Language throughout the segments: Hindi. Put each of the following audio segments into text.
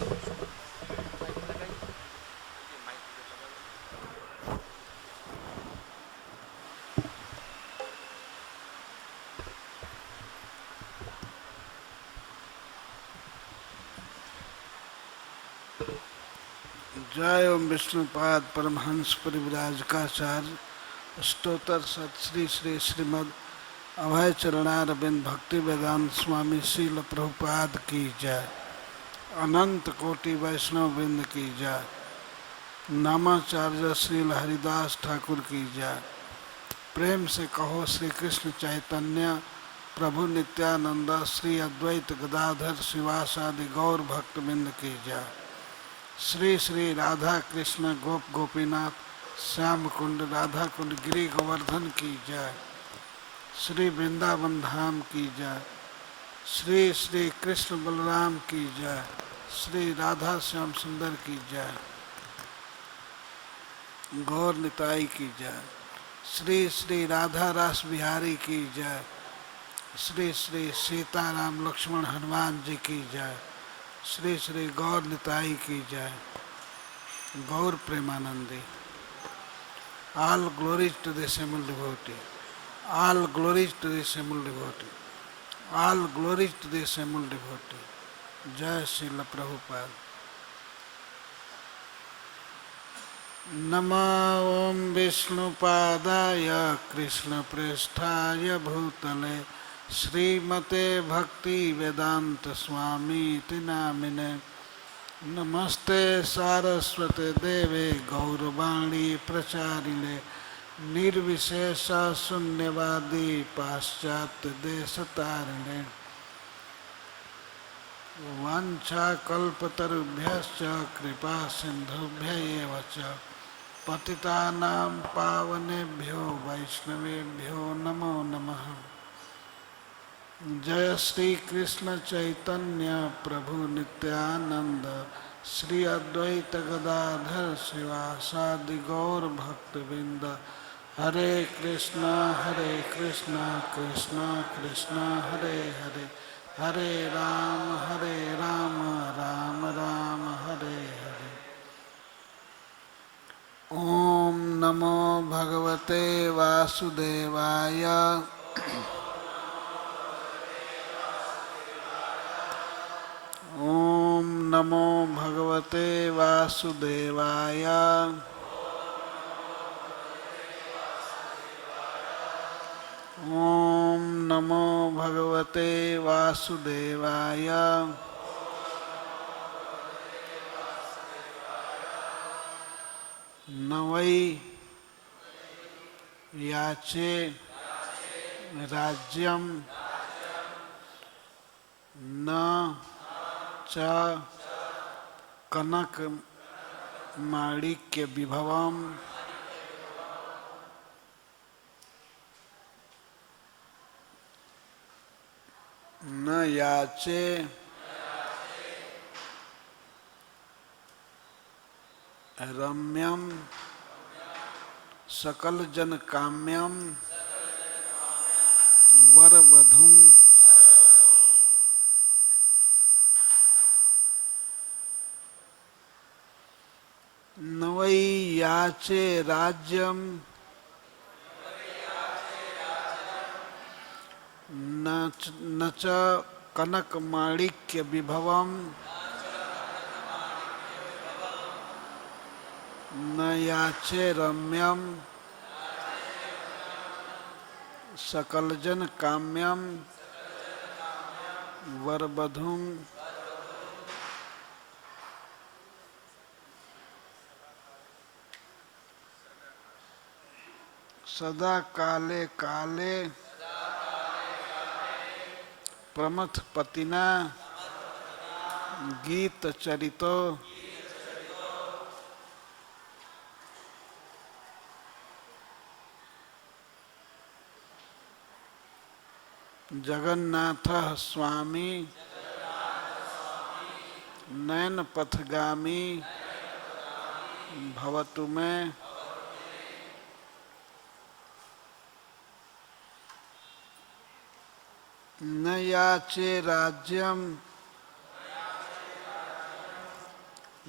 जय ओम विष्णुपाद परमहंस परिव्राजकाचार्य स्तोत्र सत श्री श्री श्रीमद अभय चरणारविंद भक्ति वेदांत स्वामी श्रील प्रभुपाद की जय। अनंत कोटि वैष्णव वृंद की जय। नामाचार्य श्रील हरिदास ठाकुर की जय। प्रेम से कहो श्री कृष्ण चैतन्य प्रभु नित्यानंद श्री अद्वैत गदाधर शिवासादि गौर भक्त वृंद की जय। श्री श्री राधा कृष्ण गोप गोपीनाथ श्याम कुंड राधा कुंड गिरी गोवर्धन की जय। श्री वृंदावन धाम की जय। श्री श्री कृष्ण बलराम की जय। श्री राधा श्याम सुंदर की जय। गौर निताई की जय। श्री श्री राधा रास बिहारी की जय। श्री श्री सीताराम लक्ष्मण हनुमान जी की जय। श्री श्री गौर निताई की जय। गौर Premanandi. All glories to the Simul devotee. All glories to the Simul devotee. All glories to the Simul devotee. जय श्रील प्रभुपाद। नमो ओम विष्णुपादाय कृष्ण प्रेष्ठाय भूतले श्रीमते भक्ति वेदांत स्वामी नामिने। नमस्ते सारस्वते देवे गौरवाणी प्रचारिणे निर्विशेष शून्यवादी पाश्चात्य देशतारिणे। वाञ्छाकल्पतरुभ्यश्च कृपा सिन्धुभ्य एव च पतितानां पावनेभ्यो वैष्णवेभ्यो नमो नमः। जय श्री कृष्ण चैतन्य प्रभु नित्यानंद श्री अद्वैत गदाधर शिवासादि गौर भक्तवृंद। हरे कृष्णा कृष्ण कृष्ण हरे हरे हरे राम राम राम हरे हरे। ओम नमो भगवते वासुदेवाय। ओम नमो भगवते वासुदेवाय। ओम नमो भगवते वासुदेवाय। नवै याचे राज्यम न च कनक माणिक्य विभवम न याचे रम्यम सकल जन काम्यम वर वधुम। नवै याचे राज्यम न च कनक माणिक्य विभवम न याचे रम्यम सकलजन काम्यम वरवधुम। सदा काले काले प्रमथ पतिना गीत चरितो। जगन्नाथ स्वामी नयन पथगामी भवतु में। न याचे राज्यम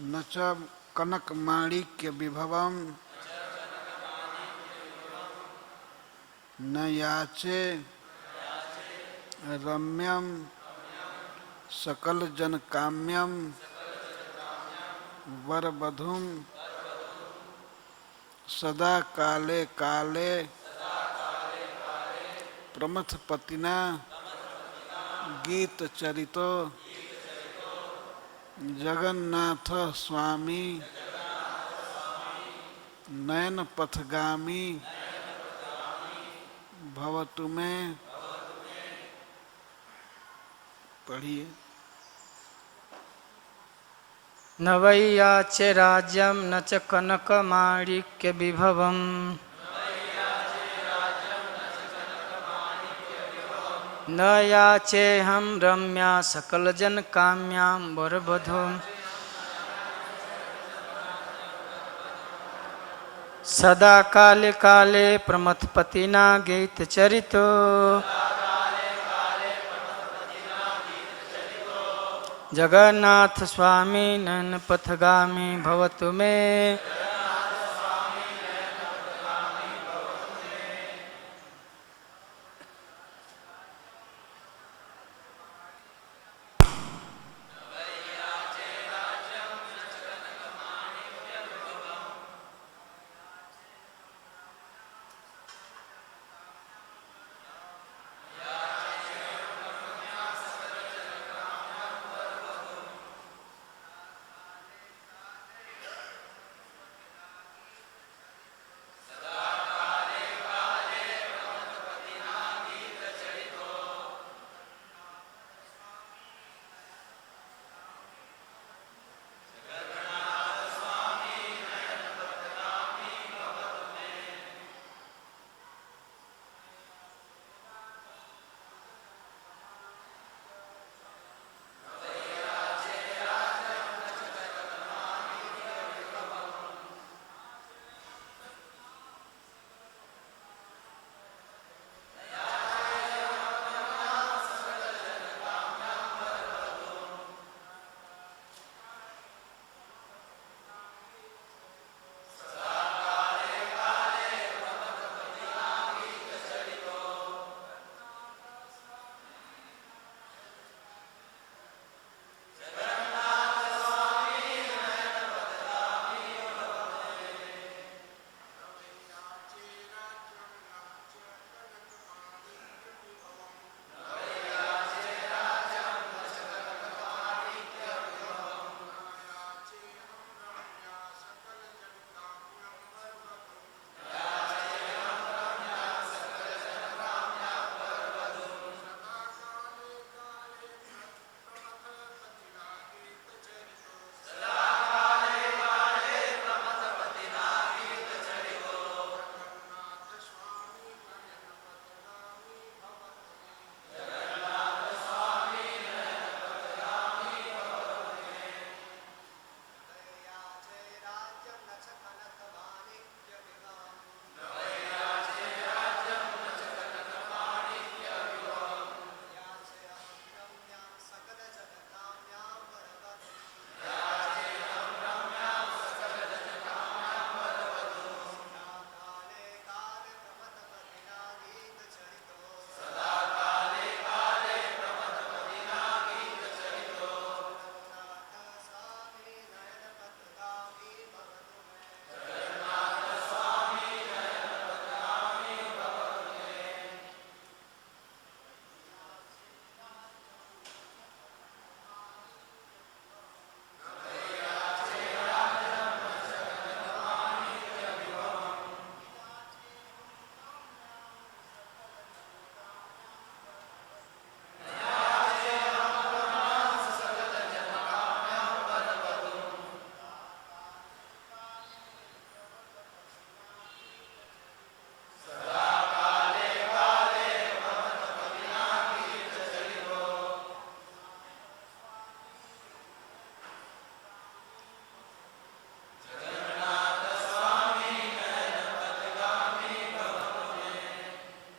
न च कनक माणिक्य विभवम न याचे रम्यम सकल जन काम्यम वरवधुम सदा काले काले प्रमथ पतिना गीत चरितो जगन्नाथ स्वामी नयन पथगामी भवतु में। पढ़िए। न वै याचे राज्यम न च कनक माणिक्य विभवम न याचे हम रम्या सकल जन काम्यां वरवधूं सदा काले काले प्रमथ पतिना गीत चरितो जगन्नाथ स्वामी नयन पथगामी भवतु मे।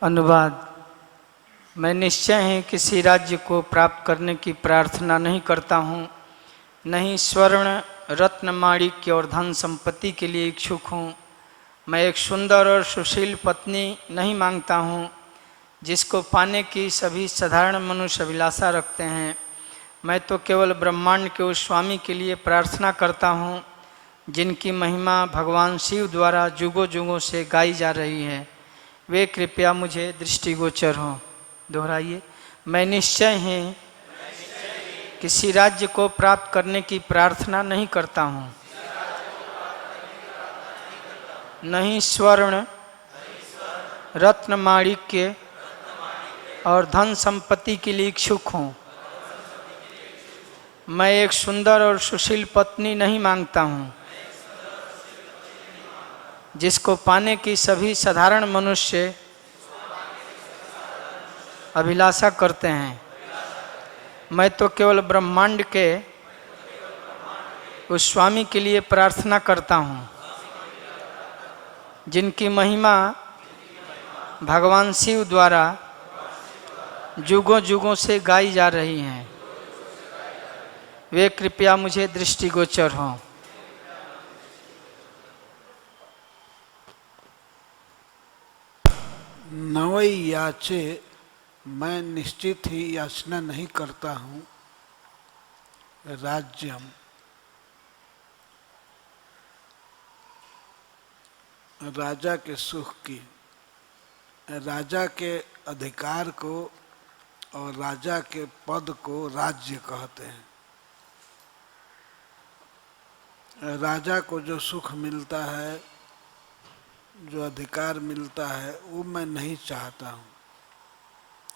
अनुवाद। मैं निश्चय ही किसी राज्य को प्राप्त करने की प्रार्थना नहीं करता हूँ, नहीं स्वर्ण रत्न माणिक्य और धन संपत्ति के लिए इच्छुक हूँ। मैं एक सुंदर और सुशील पत्नी नहीं मांगता हूँ, जिसको पाने की सभी साधारण मनुष्य अभिलाषा रखते हैं। मैं तो केवल ब्रह्मांड के उस स्वामी के लिए प्रार्थना करता हूँ, जिनकी महिमा भगवान शिव द्वारा जुगों जुगों से गाई जा रही है। वे कृपया मुझे दृष्टिगोचर हों। दोहराइए। मैं निश्चय ही किसी राज्य को प्राप्त करने की प्रार्थना नहीं करता हूँ, नहीं स्वर्ण, रत्न माणिक्य और धन संपत्ति के लिए इच्छुक हूँ। मैं एक सुंदर और सुशील पत्नी नहीं मांगता हूँ, जिसको पाने की सभी साधारण मनुष्य अभिलाषा करते हैं। मैं तो केवल ब्रह्मांड के उस स्वामी के लिए प्रार्थना करता हूँ, जिनकी महिमा भगवान शिव द्वारा जुगों जुगों से गाई जा रही हैं। वे कृपया मुझे दृष्टिगोचर हों। नवई याचे, मैं निश्चित ही याचना नहीं करता हूँ राज्यम, राजा के सुख की, राजा के अधिकार को और राजा के पद को राज्य कहते हैं। राजा को जो सुख मिलता है, जो अधिकार मिलता है, वो मैं नहीं चाहता हूँ।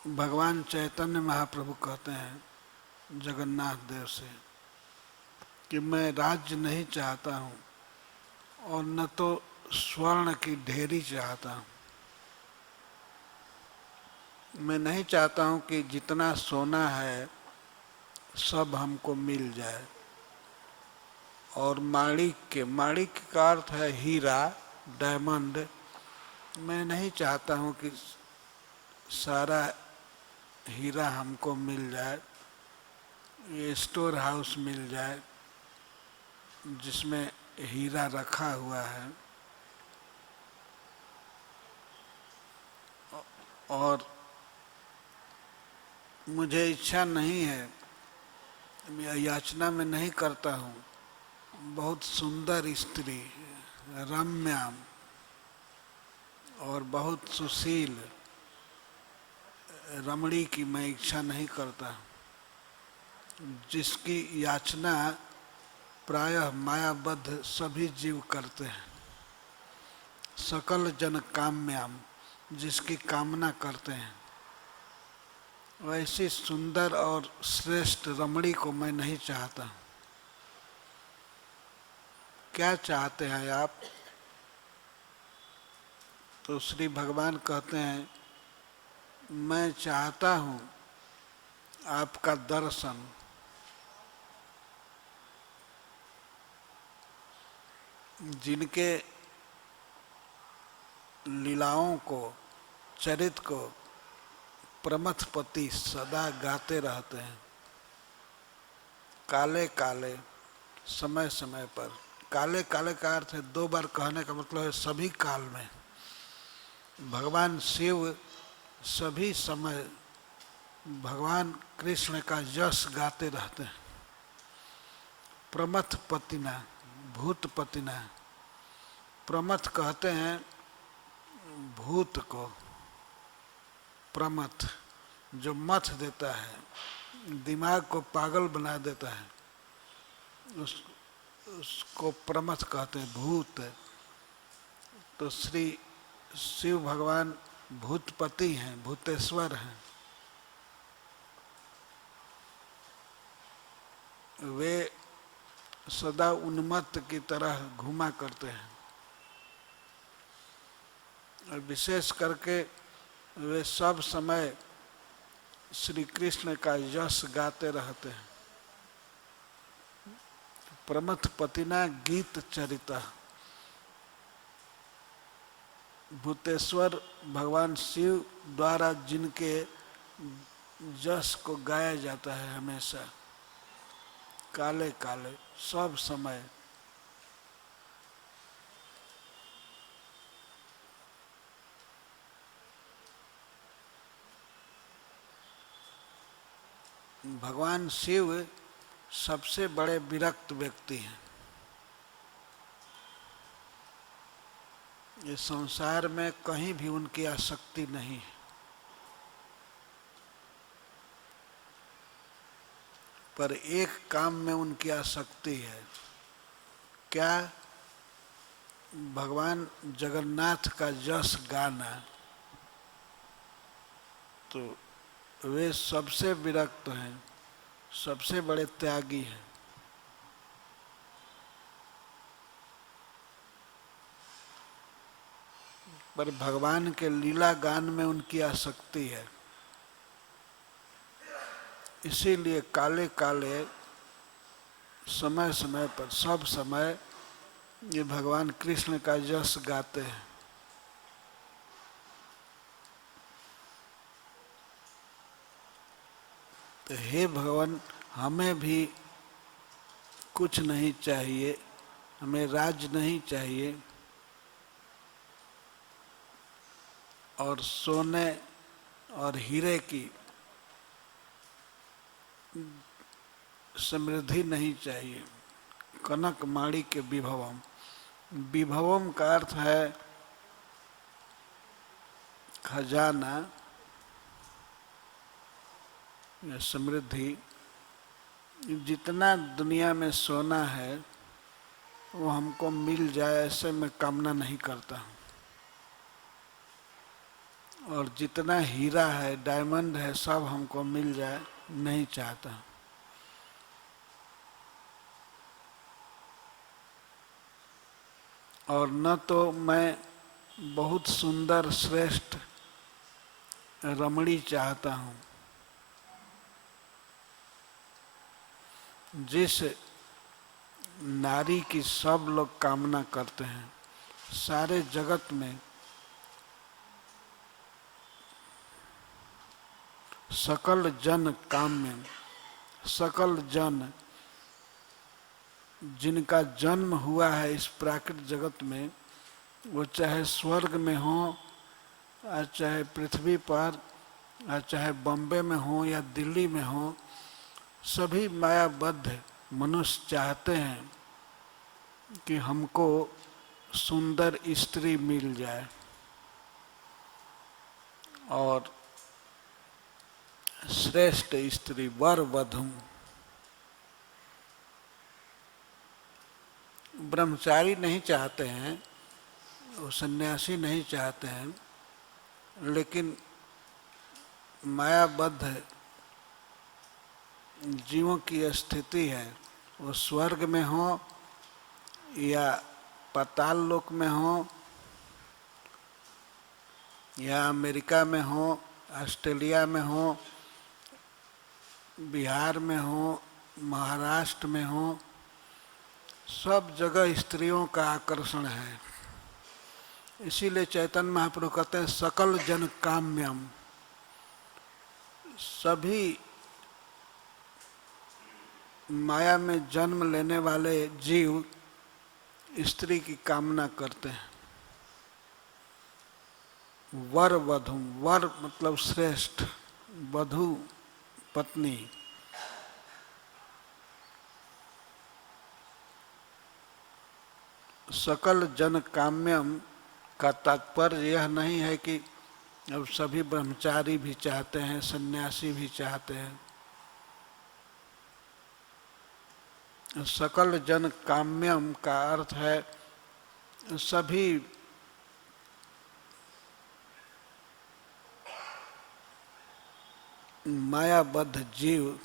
भगवान चैतन्य महाप्रभु कहते हैं जगन्नाथ देव से कि मैं राज्य नहीं चाहता हूँ और न तो स्वर्ण की ढेरी चाहता हूँ। मैं नहीं चाहता हूँ कि जितना सोना है सब हमको मिल जाए। और माणिक्य, माणिक्य का अर्थ है हीरा, डायमंड। मैं नहीं चाहता हूँ कि सारा हीरा हमको मिल जाए, ये स्टोर हाउस मिल जाए जिसमें हीरा रखा हुआ है। और मुझे इच्छा नहीं है, मैं याचना में नहीं करता हूँ, बहुत सुंदर स्त्री, रम्या और बहुत सुशील रमणी की मैं इच्छा नहीं करता, जिसकी याचना प्रायः मायाबद्ध सभी जीव करते हैं। सकल जन काम्याम, जिसकी कामना करते हैं, वैसी सुंदर और श्रेष्ठ रमणी को मैं नहीं चाहता। क्या चाहते हैं आप? तो श्री भगवान कहते हैं, मैं चाहता हूँ आपका दर्शन, जिनके लीलाओं को, चरित्र को प्रमथपति सदा गाते रहते हैं, काले काले समय समय पर। काले काले का अर्थ है, दो बार कहने का मतलब है सभी काल में। भगवान शिव सभी समय भगवान कृष्ण का यश गाते रहते हैं। प्रमथ पतिना, भूत पतिना। प्रमथ कहते हैं भूत को, प्रमथ जो मथ देता है, दिमाग को पागल बना देता है, उसको प्रमथ कहते हैं, भूत। तो श्री शिव भगवान भूतपति हैं, भूतेश्वर हैं। वे सदा उन्मत्त की तरह घूमा करते हैं और विशेष करके वे सब समय श्री कृष्ण का यश गाते रहते हैं। प्रमथ पतिना गीत चरिता। भूतेश्वर भगवान शिव द्वारा जिनके यश को गाया जाता है हमेशा, काले काले सब समय। भगवान शिव सबसे बड़े विरक्त व्यक्ति हैं। ये संसार में कहीं भी उनकी आसक्ति नहीं है, पर एक काम में उनकी आसक्ति है। क्या? भगवान जगन्नाथ का यश गाना। तो वे सबसे विरक्त हैं, सबसे बड़े त्यागी हैं। पर भगवान के लीला गान में उनकी आसक्ति है, इसीलिए काले काले समय समय पर सब समय ये भगवान कृष्ण का यश गाते हैं। तो हे भगवान, हमें भी कुछ नहीं चाहिए, हमें राज नहीं चाहिए, और सोने और हीरे की समृद्धि नहीं चाहिए। कनक माणी के विभवम। विभवम का अर्थ है खजाना या समृद्धि। जितना दुनिया में सोना है वो हमको मिल जाए ऐसे मैं कामना नहीं करता हूँ, और जितना हीरा है, डायमंड है, सब हमको मिल जाए नहीं चाहता। और न तो मैं बहुत सुंदर श्रेष्ठ रमणी चाहता हूँ जिस नारी की सब लोग कामना करते हैं। सारे जगत में सकल जन काम्य, सकल जन जिनका जन्म हुआ है इस प्राकृतिक जगत में, वो चाहे स्वर्ग में हो, और चाहे पृथ्वी पर, और चाहे बॉम्बे में हो या दिल्ली में हो, सभी मायाबद्ध मनुष्य चाहते हैं कि हमको सुंदर स्त्री मिल जाए और श्रेष्ठ स्त्री, वर वधू। ब्रह्मचारी नहीं चाहते हैं, वो सन्यासी नहीं चाहते हैं, लेकिन मायाबद्ध जीवों की स्थिति है, वो स्वर्ग में हो या पाताल लोक में हो या अमेरिका में हो, ऑस्ट्रेलिया में हो, बिहार में हो, महाराष्ट्र में हो, सब जगह स्त्रियों का आकर्षण है। इसीलिए चैतन्य महाप्रभु कहते हैं सकल जन काम्यम। सभी माया में जन्म लेने वाले जीव स्त्री की कामना करते हैं। वर वधू, वर मतलब श्रेष्ठ, वधू पत्नी। सकल जन काम्यम का तात्पर्य यह नहीं है कि अब सभी ब्रह्मचारी भी चाहते हैं, सन्यासी भी चाहते हैं। सकल जन काम्यम का अर्थ है सभी मायाबद्ध जीव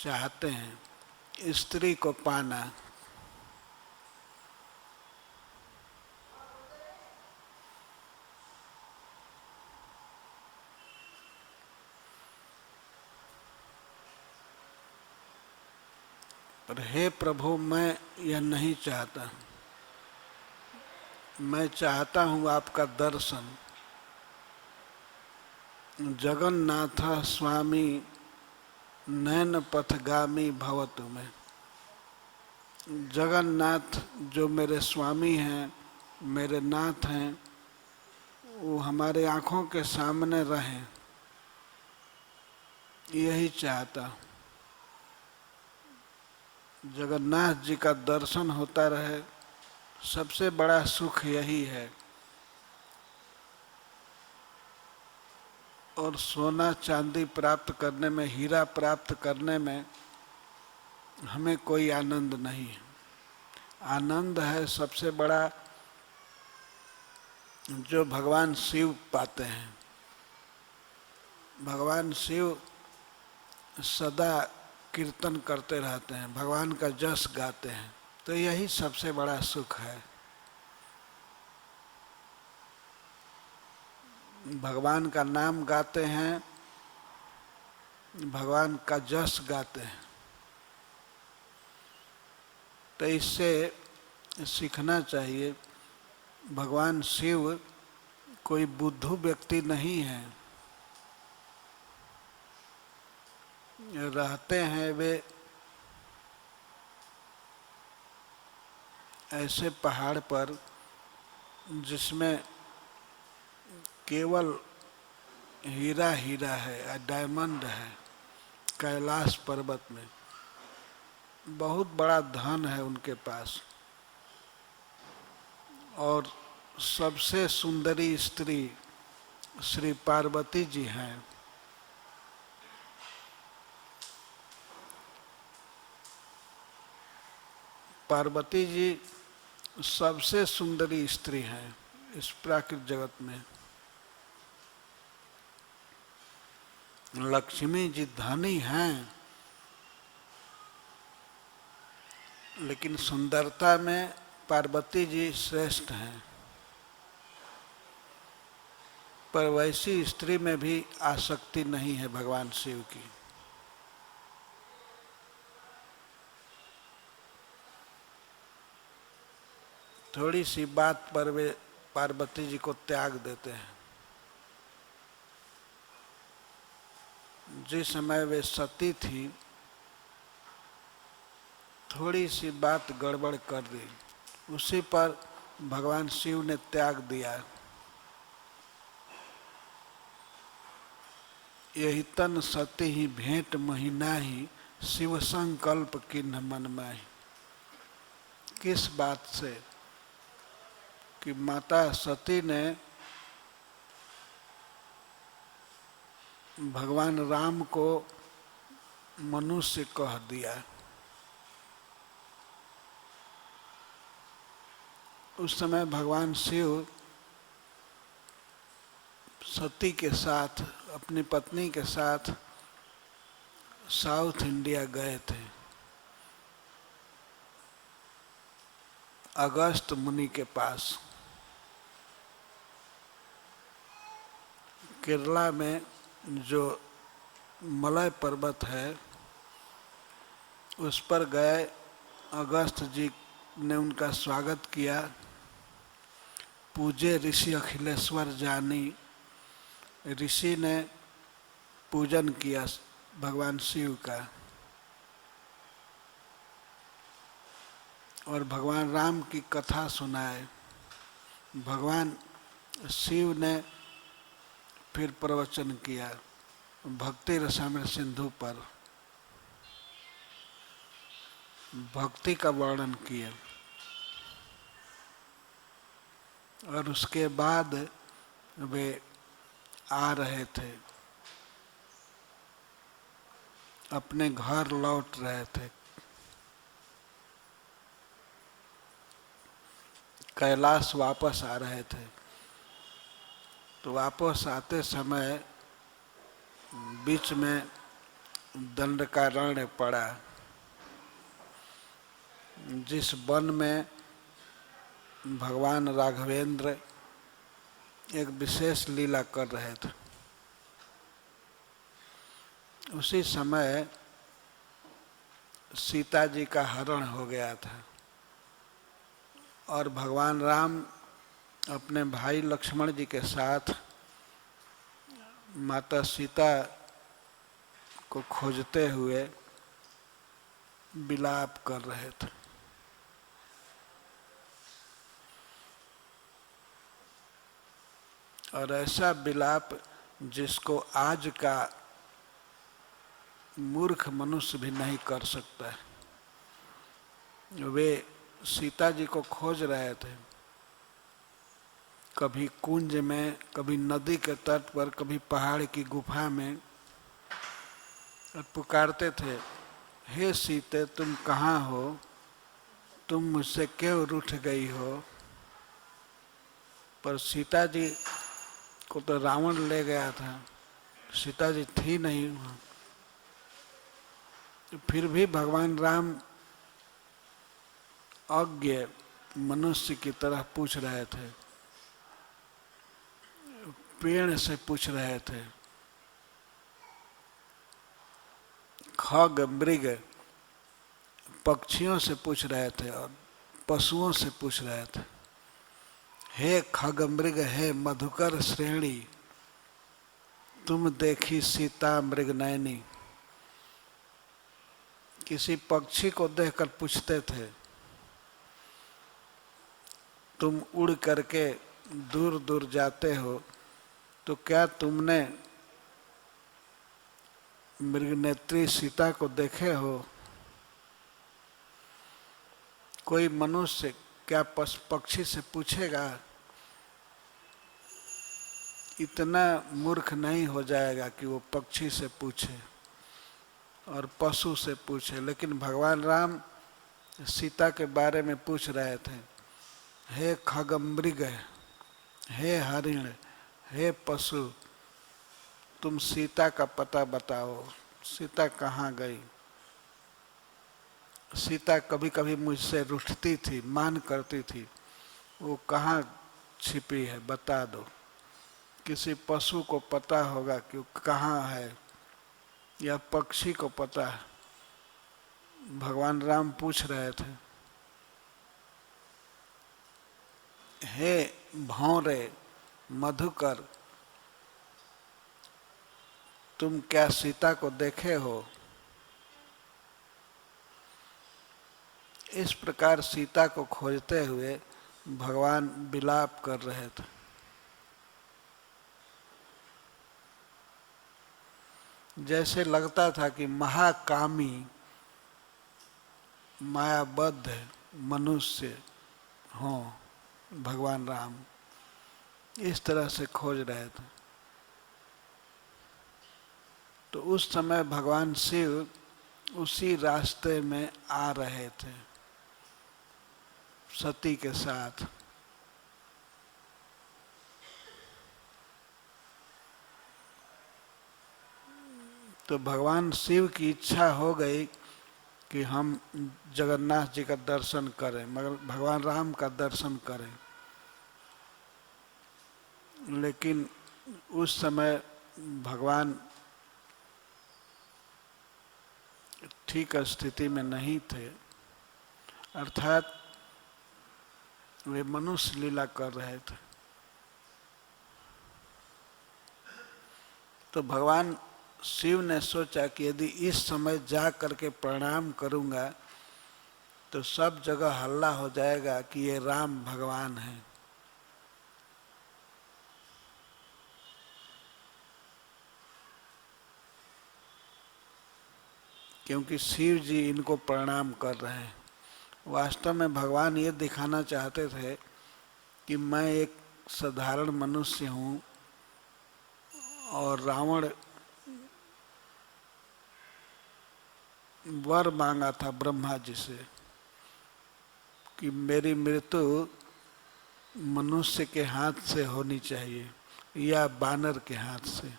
चाहते हैं स्त्री को पाना। पर हे प्रभु, मैं यह नहीं चाहता। मैं चाहता हूँ आपका दर्शन। जगन्नाथ स्वामी नैन पथगामी भवतु में। जगन्नाथ जो मेरे स्वामी हैं, मेरे नाथ हैं, वो हमारे आँखों के सामने रहें, यही चाहता। जगन्नाथ जी का दर्शन होता रहे, सबसे बड़ा सुख यही है। और सोना चांदी प्राप्त करने में, हीरा प्राप्त करने में हमें कोई आनंद नहीं है। आनंद है सबसे बड़ा जो भगवान शिव पाते हैं। भगवान शिव सदा कीर्तन करते रहते हैं, भगवान का जस गाते हैं, तो यही सबसे बड़ा सुख है। भगवान का नाम गाते हैं, भगवान का जस गाते हैं, तो इससे सीखना चाहिए। भगवान शिव कोई बुद्धू व्यक्ति नहीं है, रहते हैं वे ऐसे पहाड़ पर जिसमें केवल हीरा हीरा है, डायमंड है। कैलाश पर्वत में बहुत बड़ा धन है उनके पास, और सबसे सुंदरी स्त्री श्री पार्वती जी हैं। पार्वती जी सबसे सुंदरी स्त्री हैं इस प्राकृत जगत में। लक्ष्मी जी धनी हैं, लेकिन सुंदरता में पार्वती जी श्रेष्ठ हैं। पर वैसी स्त्री में भी आसक्ति नहीं है भगवान शिव की। थोड़ी सी बात पर वे पार्वती जी को त्याग देते हैं। जिस समय वे सती थी, थोड़ी सी बात गड़बड़ कर दी, उसी पर भगवान शिव ने त्याग दिया। यही तन सती ही भेंट महीना ही, शिव संकल्प किन्ह मन माही। किस बात से? कि माता सती ने भगवान राम को मनुष्य कह दिया। उस समय भगवान शिव सती के साथ, अपनी पत्नी के साथ साउथ इंडिया गए थे, अगस्त मुनि के पास। केरला में जो मलय पर्वत है, उस पर गए। अगस्त जी ने उनका स्वागत किया। पूजे ऋषि अखिलेश्वर जानी, ऋषि ने पूजन किया भगवान शिव का। और भगवान राम की कथा सुनाए। भगवान शिव ने फिर प्रवचन किया भक्ति रसामृत सिंधु पर, भक्ति का वर्णन किया। और उसके बाद वे आ रहे थे, अपने घर लौट रहे थे। कैलाश वापस आ रहे थे, तो वापस आते समय बीच में दंडकारण्य पड़ा, जिस वन में भगवान राघवेंद्र एक विशेष लीला कर रहे थे। उसी समय सीता जी का हरण हो गया था, और भगवान राम अपने भाई लक्ष्मण जी के साथ माता सीता को खोजते हुए विलाप कर रहे थे। और ऐसा विलाप जिसको आज का मूर्ख मनुष्य भी नहीं कर सकता है। वे सीता जी को खोज रहे थे, कभी कुंज में, कभी नदी के तट पर, कभी पहाड़ की गुफा में, और पुकारते थे, हे सीते तुम कहाँ हो, तुम मुझसे क्यों रूठ गई हो। पर सीता जी को तो रावण ले गया था, सीता जी थी नहीं वहाँ। फिर भी भगवान राम अज्ञ मनुष्य की तरह पूछ रहे थे, पेड़ से पूछ रहे थे, खग मृग पक्षियों से पूछ रहे थे और पशुओं से पूछ रहे थे, हे खग मृग, हे मधुकर श्रेणी, तुम देखी सीता मृग नयनी। किसी पक्षी को देखकर पूछते थे, तुम उड़ करके दूर दूर जाते हो, तो क्या तुमने मृगनेत्री सीता को देखे हो। कोई मनुष्य क्या पक्षी से पूछेगा, इतना मूर्ख नहीं हो जाएगा कि वो पक्षी से पूछे और पशु से पूछे। लेकिन भगवान राम सीता के बारे में पूछ रहे थे, हे खगमृग, हे हरिण, हे पशु, तुम सीता का पता बताओ, सीता कहाँ गई। सीता कभी कभी मुझसे रूठती थी, मान करती थी, वो कहाँ छिपी है, बता दो। किसी पशु को पता होगा कि वो कहाँ है, या पक्षी को पता है। भगवान राम पूछ रहे थे, हे भौरे मधुकर, तुम क्या सीता को देखे हो। इस प्रकार सीता को खोजते हुए भगवान विलाप कर रहे थे। जैसे लगता था कि महाकामी मायाबद्ध मनुष्य हों भगवान राम, इस तरह से खोज रहे थे। तो उस समय भगवान शिव उसी रास्ते में आ रहे थे सती के साथ। तो भगवान शिव की इच्छा हो गई कि हम जगन्नाथ जी का दर्शन करें, मगर भगवान राम का दर्शन करें। लेकिन उस समय भगवान ठीक स्थिति में नहीं थे, अर्थात वे मनुष्य लीला कर रहे थे। तो भगवान शिव ने सोचा कि यदि इस समय जा करके प्रणाम करूंगा तो सब जगह हल्ला हो जाएगा कि ये राम भगवान हैं। क्योंकि शिव जी इनको प्रणाम कर रहे हैं। वास्तव में भगवान ये दिखाना चाहते थे कि मैं एक साधारण मनुष्य हूँ और रावण वर मांगा था ब्रह्मा जी से कि मेरी मृत्यु मनुष्य के हाथ से होनी चाहिए या बानर के हाथ से।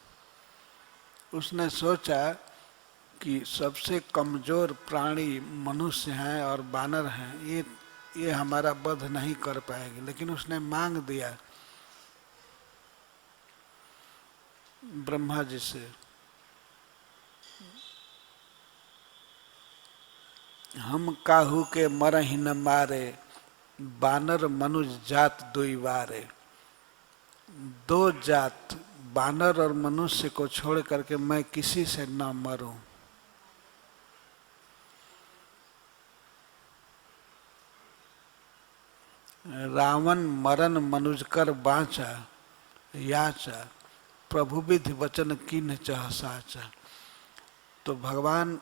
उसने सोचा कि सबसे कमजोर प्राणी मनुष्य हैं और बानर हैं, ये हमारा वध नहीं कर पाएंगे। लेकिन उसने मांग दिया ब्रह्मा जी से, हम काहू के मरहि न मारे, बानर मनुज जात दुई वारे। दो जात बानर और मनुष्य को छोड़ करके मैं किसी से न मरूं। रावण मरण मनुज कर बाँचा, याचा प्रभु विधि वचन कीन्ह चह साचा। तो भगवान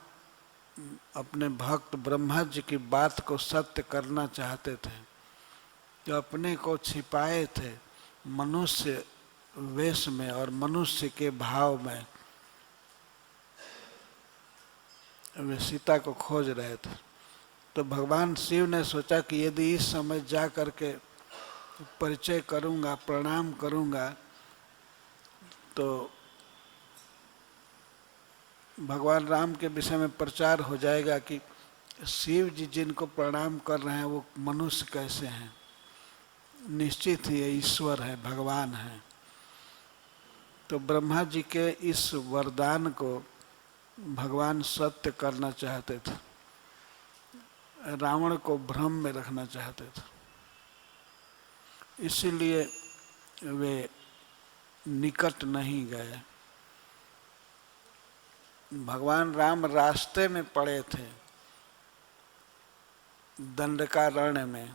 अपने भक्त ब्रह्मा जी की बात को सत्य करना चाहते थे, जो अपने को छिपाए थे मनुष्य वेश में और मनुष्य के भाव में, वे सीता को खोज रहे थे। तो भगवान शिव ने सोचा कि यदि इस समय जा करके परिचय करूंगा, प्रणाम करूंगा, तो भगवान राम के विषय में प्रचार हो जाएगा कि शिव जी जिनको प्रणाम कर रहे हैं वो मनुष्य कैसे हैं, निश्चित ही ये ईश्वर है, भगवान है। तो ब्रह्मा जी के इस वरदान को भगवान सत्य करना चाहते थे, रावण को भ्रम में रखना चाहते थे। इसीलिए वे निकट नहीं गए। भगवान राम रास्ते में पड़े थे दंडकारण्य में।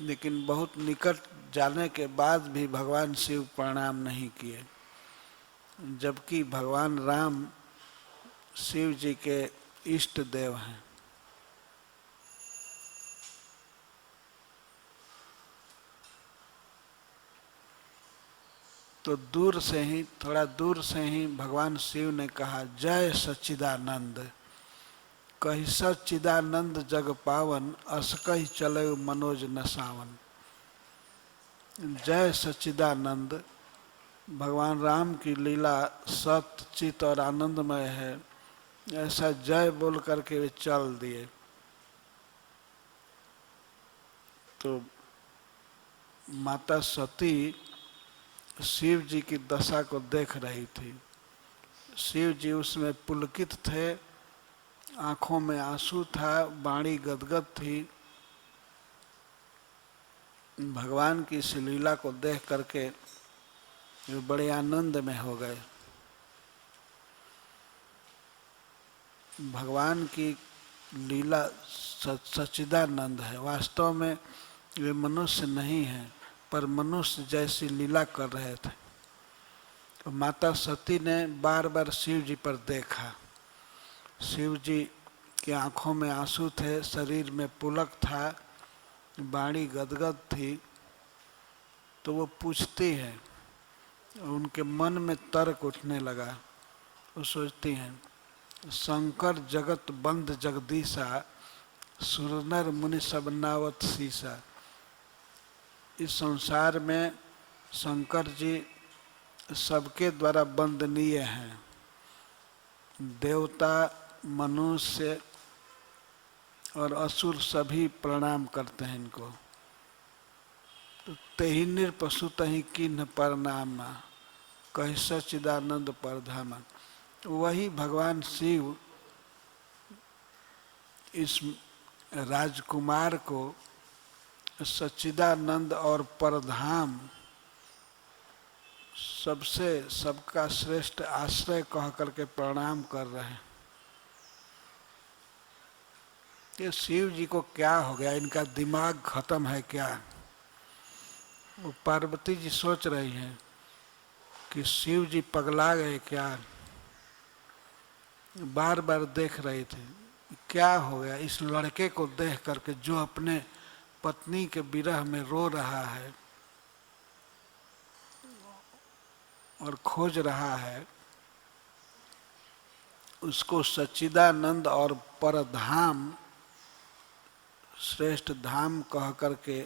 लेकिन बहुत निकट जाने के बाद भी भगवान शिव प्रणाम नहीं किए, जबकि भगवान राम शिव जी के इष्ट देव हैं। तो दूर से ही, थोड़ा दूर से ही भगवान शिव ने कहा, जय सच्चिदानंद, कही सच्चिदानंद जग पावन, अस कही चले मनोज न सावन। जय सच्चिदानंद, भगवान राम की लीला सत्य, चित और आनंदमय है, ऐसा जय बोल करके वे चल दिए। तो माता सती शिव जी की दशा को देख रही थी। शिव जी उसमें पुलकित थे, आंखों में आंसू था, वाणी गदगद थी। भगवान की इस लीला को देख करके वे बड़े आनंद में हो गए। भगवान की लीला सच्चिदानंद है। वास्तव में वे मनुष्य नहीं हैं, पर मनुष्य जैसी लीला कर रहे थे। तो माता सती ने बार बार शिव जी पर देखा। शिव जी की आंखों में आंसू थे, शरीर में पुलक था, वाणी गदगद थी। तो वो पूछती हैं, उनके मन में तर्क उठने लगा। वो सोचती हैं, शंकर जगत बंद जगदीशा, सुरनर मुनि सब नावत शीशा। इस संसार में शंकर जी सबके द्वारा वंदनीय हैं। देवता, मनुष्य और असुर सभी प्रणाम करते हैं इनको। तो तेहि निरपशु तहि किन्ह प्रणामा, कहि सच्चिदानंद परधामा। वही भगवान शिव इस राजकुमार को सच्चिदानंद और परधाम, सबसे सबका श्रेष्ठ आश्रय कह करके प्रणाम कर रहे हैं। ये शिव जी को क्या हो गया, इनका दिमाग खत्म है क्या? वो पार्वती जी सोच रही हैं कि शिव जी पगला गए क्या। बार बार देख रही थी क्या हो गया इस लड़के को देख करके, जो अपने पत्नी के विरह में रो रहा है और खोज रहा है। उसको सच्चिदानंद और परधाम, श्रेष्ठ धाम कह करके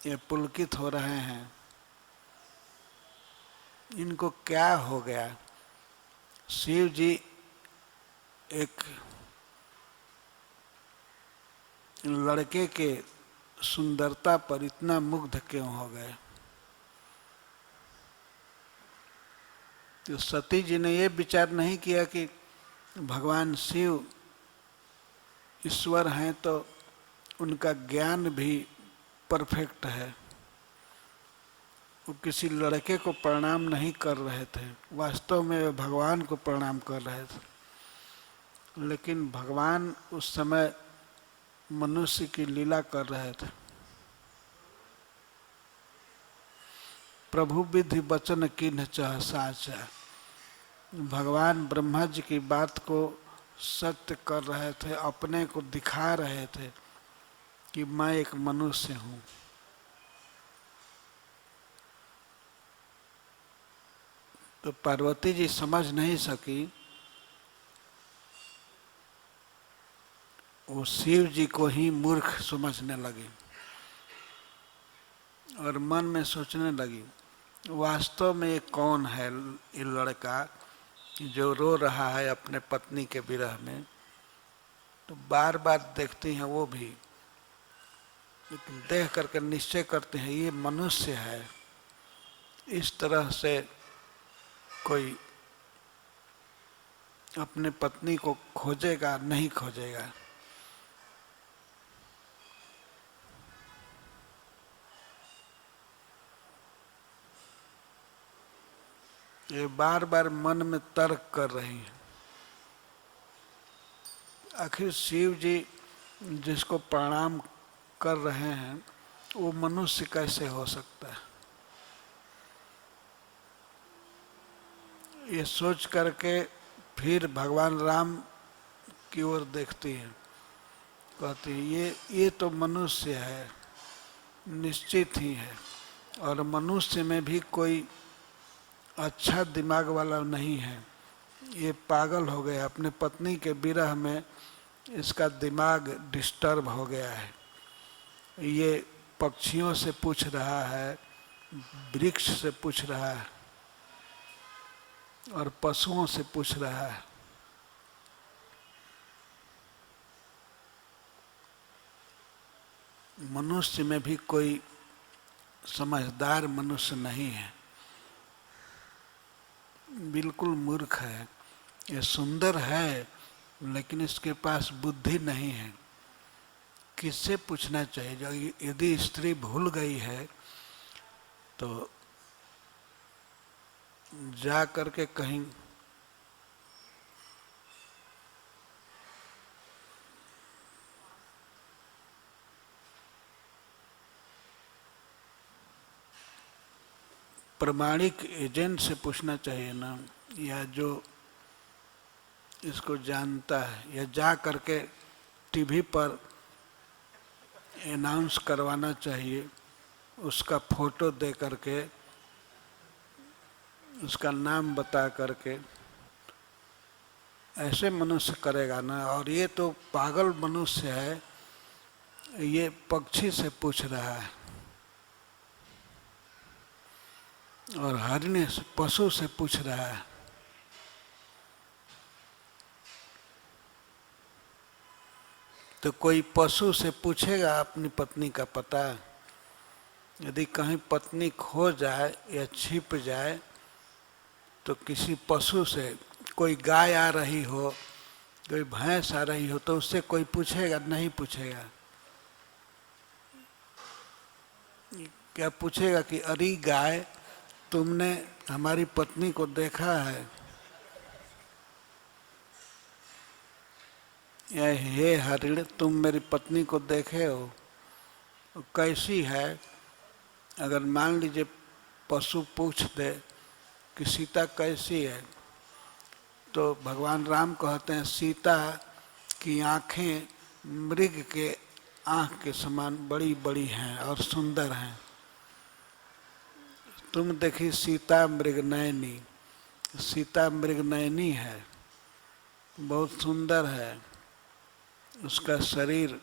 ये पुलकित हो रहे हैं। इनको क्या हो गया? शिव जी एक लड़के के सुंदरता पर इतना मुग्ध क्यों हो गए? तो सती जी ने ये विचार नहीं किया कि भगवान शिव ईश्वर हैं तो उनका ज्ञान भी परफेक्ट है। वो किसी लड़के को प्रणाम नहीं कर रहे थे, वास्तव में वे भगवान को प्रणाम कर रहे थे। लेकिन भगवान उस समय मनुष्य की लीला कर रहे थे। प्रभु विधि वचन कीन्ह चह साचा। भगवान ब्रह्मा जी की बात को सत्य कर रहे थे, अपने को दिखा रहे थे कि मैं एक मनुष्य हूँ। तो पार्वती जी समझ नहीं सकी। वो शिव जी को ही मूर्ख समझने लगी और मन में सोचने लगी, वास्तव में ये कौन है ये लड़का जो रो रहा है अपने पत्नी के विरह में। तो बार बार देखती हैं वो भी, लेकिन देख करके निश्चय करते हैं ये मनुष्य है। इस तरह से कोई अपने पत्नी को खोजेगा नहीं खोजेगा। ये बार बार मन में तर्क कर रही है। आखिर शिव जी जिसको प्रणाम कर रहे हैं वो मनुष्य कैसे हो सकता है। ये सोच करके फिर भगवान राम की ओर देखती है, कहती है ये तो मनुष्य है, निश्चित ही है। और मनुष्य में भी कोई अच्छा दिमाग वाला नहीं है, ये पागल हो गया। अपने पत्नी के विरह में इसका दिमाग डिस्टर्ब हो गया है। ये पक्षियों से पूछ रहा है, वृक्ष से पूछ रहा है और पशुओं से पूछ रहा है। मनुष्य में भी कोई समझदार मनुष्य नहीं है, बिल्कुल मूर्ख है। ये सुंदर है लेकिन इसके पास बुद्धि नहीं है। किससे पूछना चाहिए? यदि स्त्री भूल गई है तो जा करके कहीं प्रमाणिक एजेंट से पूछना चाहिए ना, या जो इसको जानता है, या जा करके टीवी पर अनाउंस करवाना चाहिए, उसका फोटो दे करके, उसका नाम बता करके। ऐसे मनुष्य करेगा ना। और ये तो पागल मनुष्य है, ये पक्षी से पूछ रहा है और हरिणी से, पशु से पूछ रहा है। तो कोई पशु से पूछेगा अपनी पत्नी का पता? यदि कहीं पत्नी खो जाए या छिप जाए तो किसी पशु से, कोई गाय आ रही हो, कोई भैंस आ रही हो, तो उससे कोई पूछेगा? नहीं पूछेगा। क्या पूछेगा कि अरे गाय, तुमने हमारी पत्नी को देखा है? या हे हरिण, तुम मेरी पत्नी को देखे हो, कैसी है? अगर मान लीजिए पशु पूछ दे कि सीता कैसी है, तो भगवान राम कहते हैं सीता की आँखें मृग के आँख के समान बड़ी बड़ी हैं और सुंदर हैं। तुम देखी सीता मृगनयनी, सीता मृगनयनी है, बहुत सुंदर है, उसका शरीर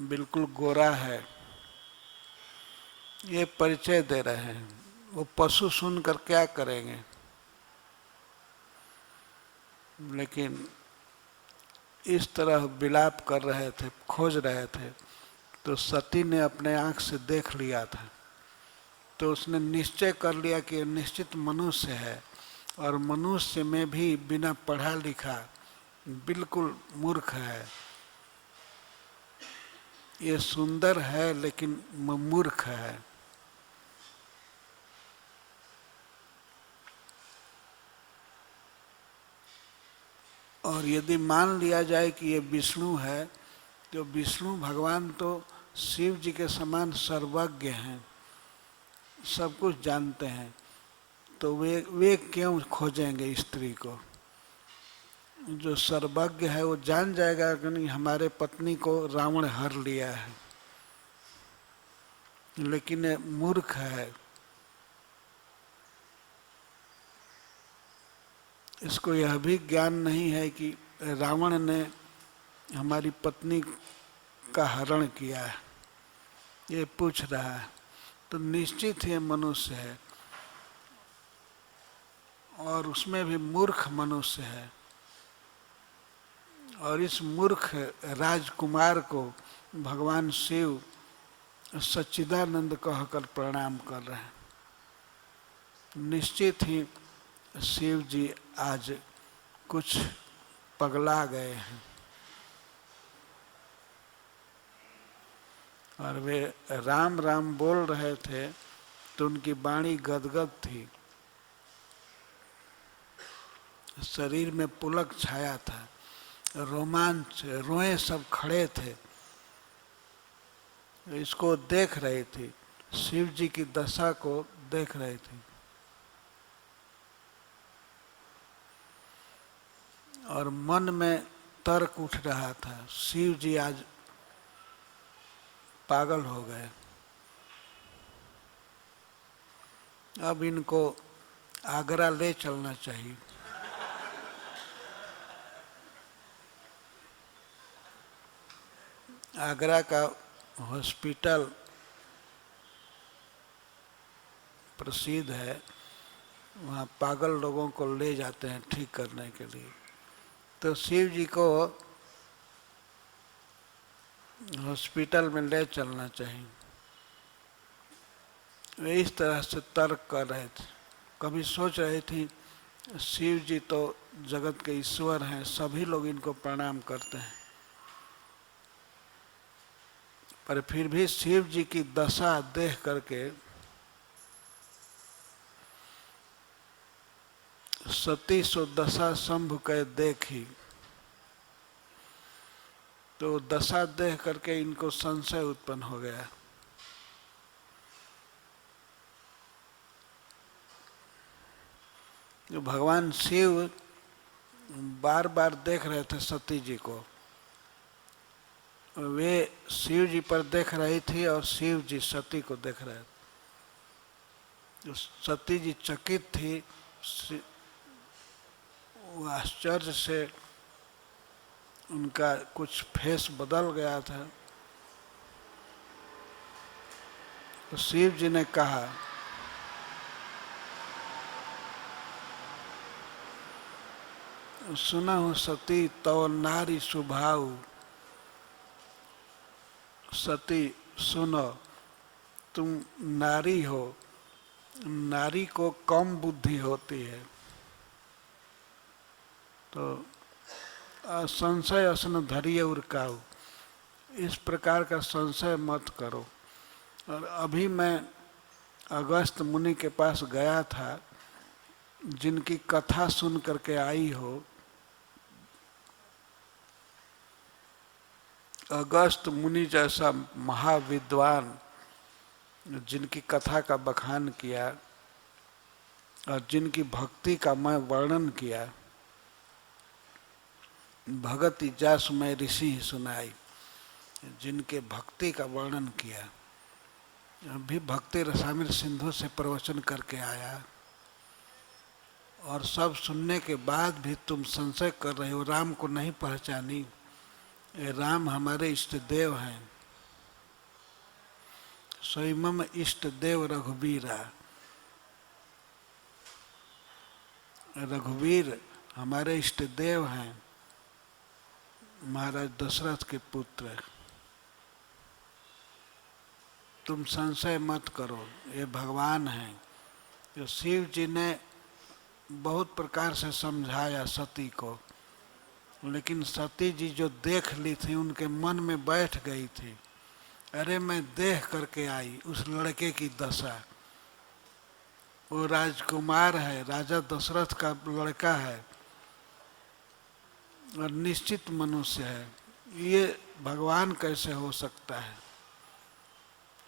बिल्कुल गोरा है। ये परिचय दे रहे हैं। वो पशु सुनकर क्या करेंगे? लेकिन इस तरह विलाप कर रहे थे, खोज रहे थे, तो सती ने अपने आँख से देख लिया था। तो उसने निश्चय कर लिया कि निश्चित मनुष्य है। और मनुष्य में भी बिना पढ़ा लिखा बिल्कुल मूर्ख है। ये सुंदर है लेकिन मूर्ख है। और यदि मान लिया जाए कि ये विष्णु है, तो विष्णु भगवान तो शिव जी के समान सर्वज्ञ हैं, सब कुछ जानते हैं, तो वे क्यों खोजेंगे स्त्री को? जो सर्वज्ञ है वो जान जाएगा कि नहीं हमारे पत्नी को रावण हर लिया है, लेकिन ये मूर्ख है, इसको यह भी ज्ञान नहीं है कि रावण ने हमारी पत्नी का हरण किया है, ये पूछ रहा है। तो निश्चित ही मनुष्य है, और उसमें भी मूर्ख मनुष्य है, और इस मूर्ख राजकुमार को भगवान शिव सच्चिदानंद कहकर प्रणाम कर रहे हैं। निश्चित ही शिव जी आज कुछ पगला गए हैं, और वे राम राम बोल रहे थे तो उनकी वाणी गदगद थी, शरीर में पुलक छाया था, रोमांच, रोए सब खड़े थे, इसको देख रही थी, शिव जी की दशा को देख रही थी। और मन में तर्क उठ रहा था, शिव जी आज पागल हो गए, अब इनको आगरा ले चलना चाहिए। आगरा का हॉस्पिटल प्रसिद्ध है, वहाँ पागल लोगों को ले जाते हैं ठीक करने के लिए। तो शिव जी को हॉस्पिटल में ले चलना चाहिए। वे इस तरह से तर्क कर रहे थे। कभी सोच रही थी शिव जी तो जगत के ईश्वर हैं, सभी लोग इनको प्रणाम करते हैं, पर फिर भी शिव जी की दशा देख करके सती सो दशा शंभु के देखी, तो दशा देख करके इनको संशय उत्पन्न हो गया। जो भगवान शिव बार बार देख रहे थे सती जी को, वे शिव जी पर देख रही थी और शिव जी सती को देख रहे थे। जो सती जी चकित थी, वो आश्चर्य से उनका कुछ फेस बदल गया था। तो शिव जी ने कहा, सुना हूँ सती तव नारी सुभाऊ, सती सुनो, तुम नारी हो, नारी को कम बुद्धि होती है, तो संशय असन धरिए उर्काऊ, इस प्रकार का संशय मत करो। और अभी मैं अगस्त मुनि के पास गया था, जिनकी कथा सुन करके आई हो। अगस्त मुनि जैसा महाविद्वान जिनकी कथा का बखान किया और जिनकी भक्ति का मैं वर्णन किया, भगति जासु मैं ऋषि ही सुनाई, जिनके भक्ति का वर्णन किया। अभी भक्ति रसामिर सिंधु से प्रवचन करके आया, और सब सुनने के बाद भी तुम संशय कर रहे हो, राम को नहीं पहचानी। राम हमारे इष्ट देव हैं, स्वयं इष्ट देव रघुबीरा, रघुवीर हमारे इष्ट देव हैं, महाराज दशरथ के पुत्र। तुम संशय मत करो, ये भगवान हैं। तो शिव जी ने बहुत प्रकार से समझाया सती को, लेकिन सती जी जो देख ली थी उनके मन में बैठ गई थी। अरे मैं देख करके आई उस लड़के की दशा। वो राजकुमार है, राजा दशरथ का लड़का है और निश्चित मनुष्य है, ये भगवान कैसे हो सकता है।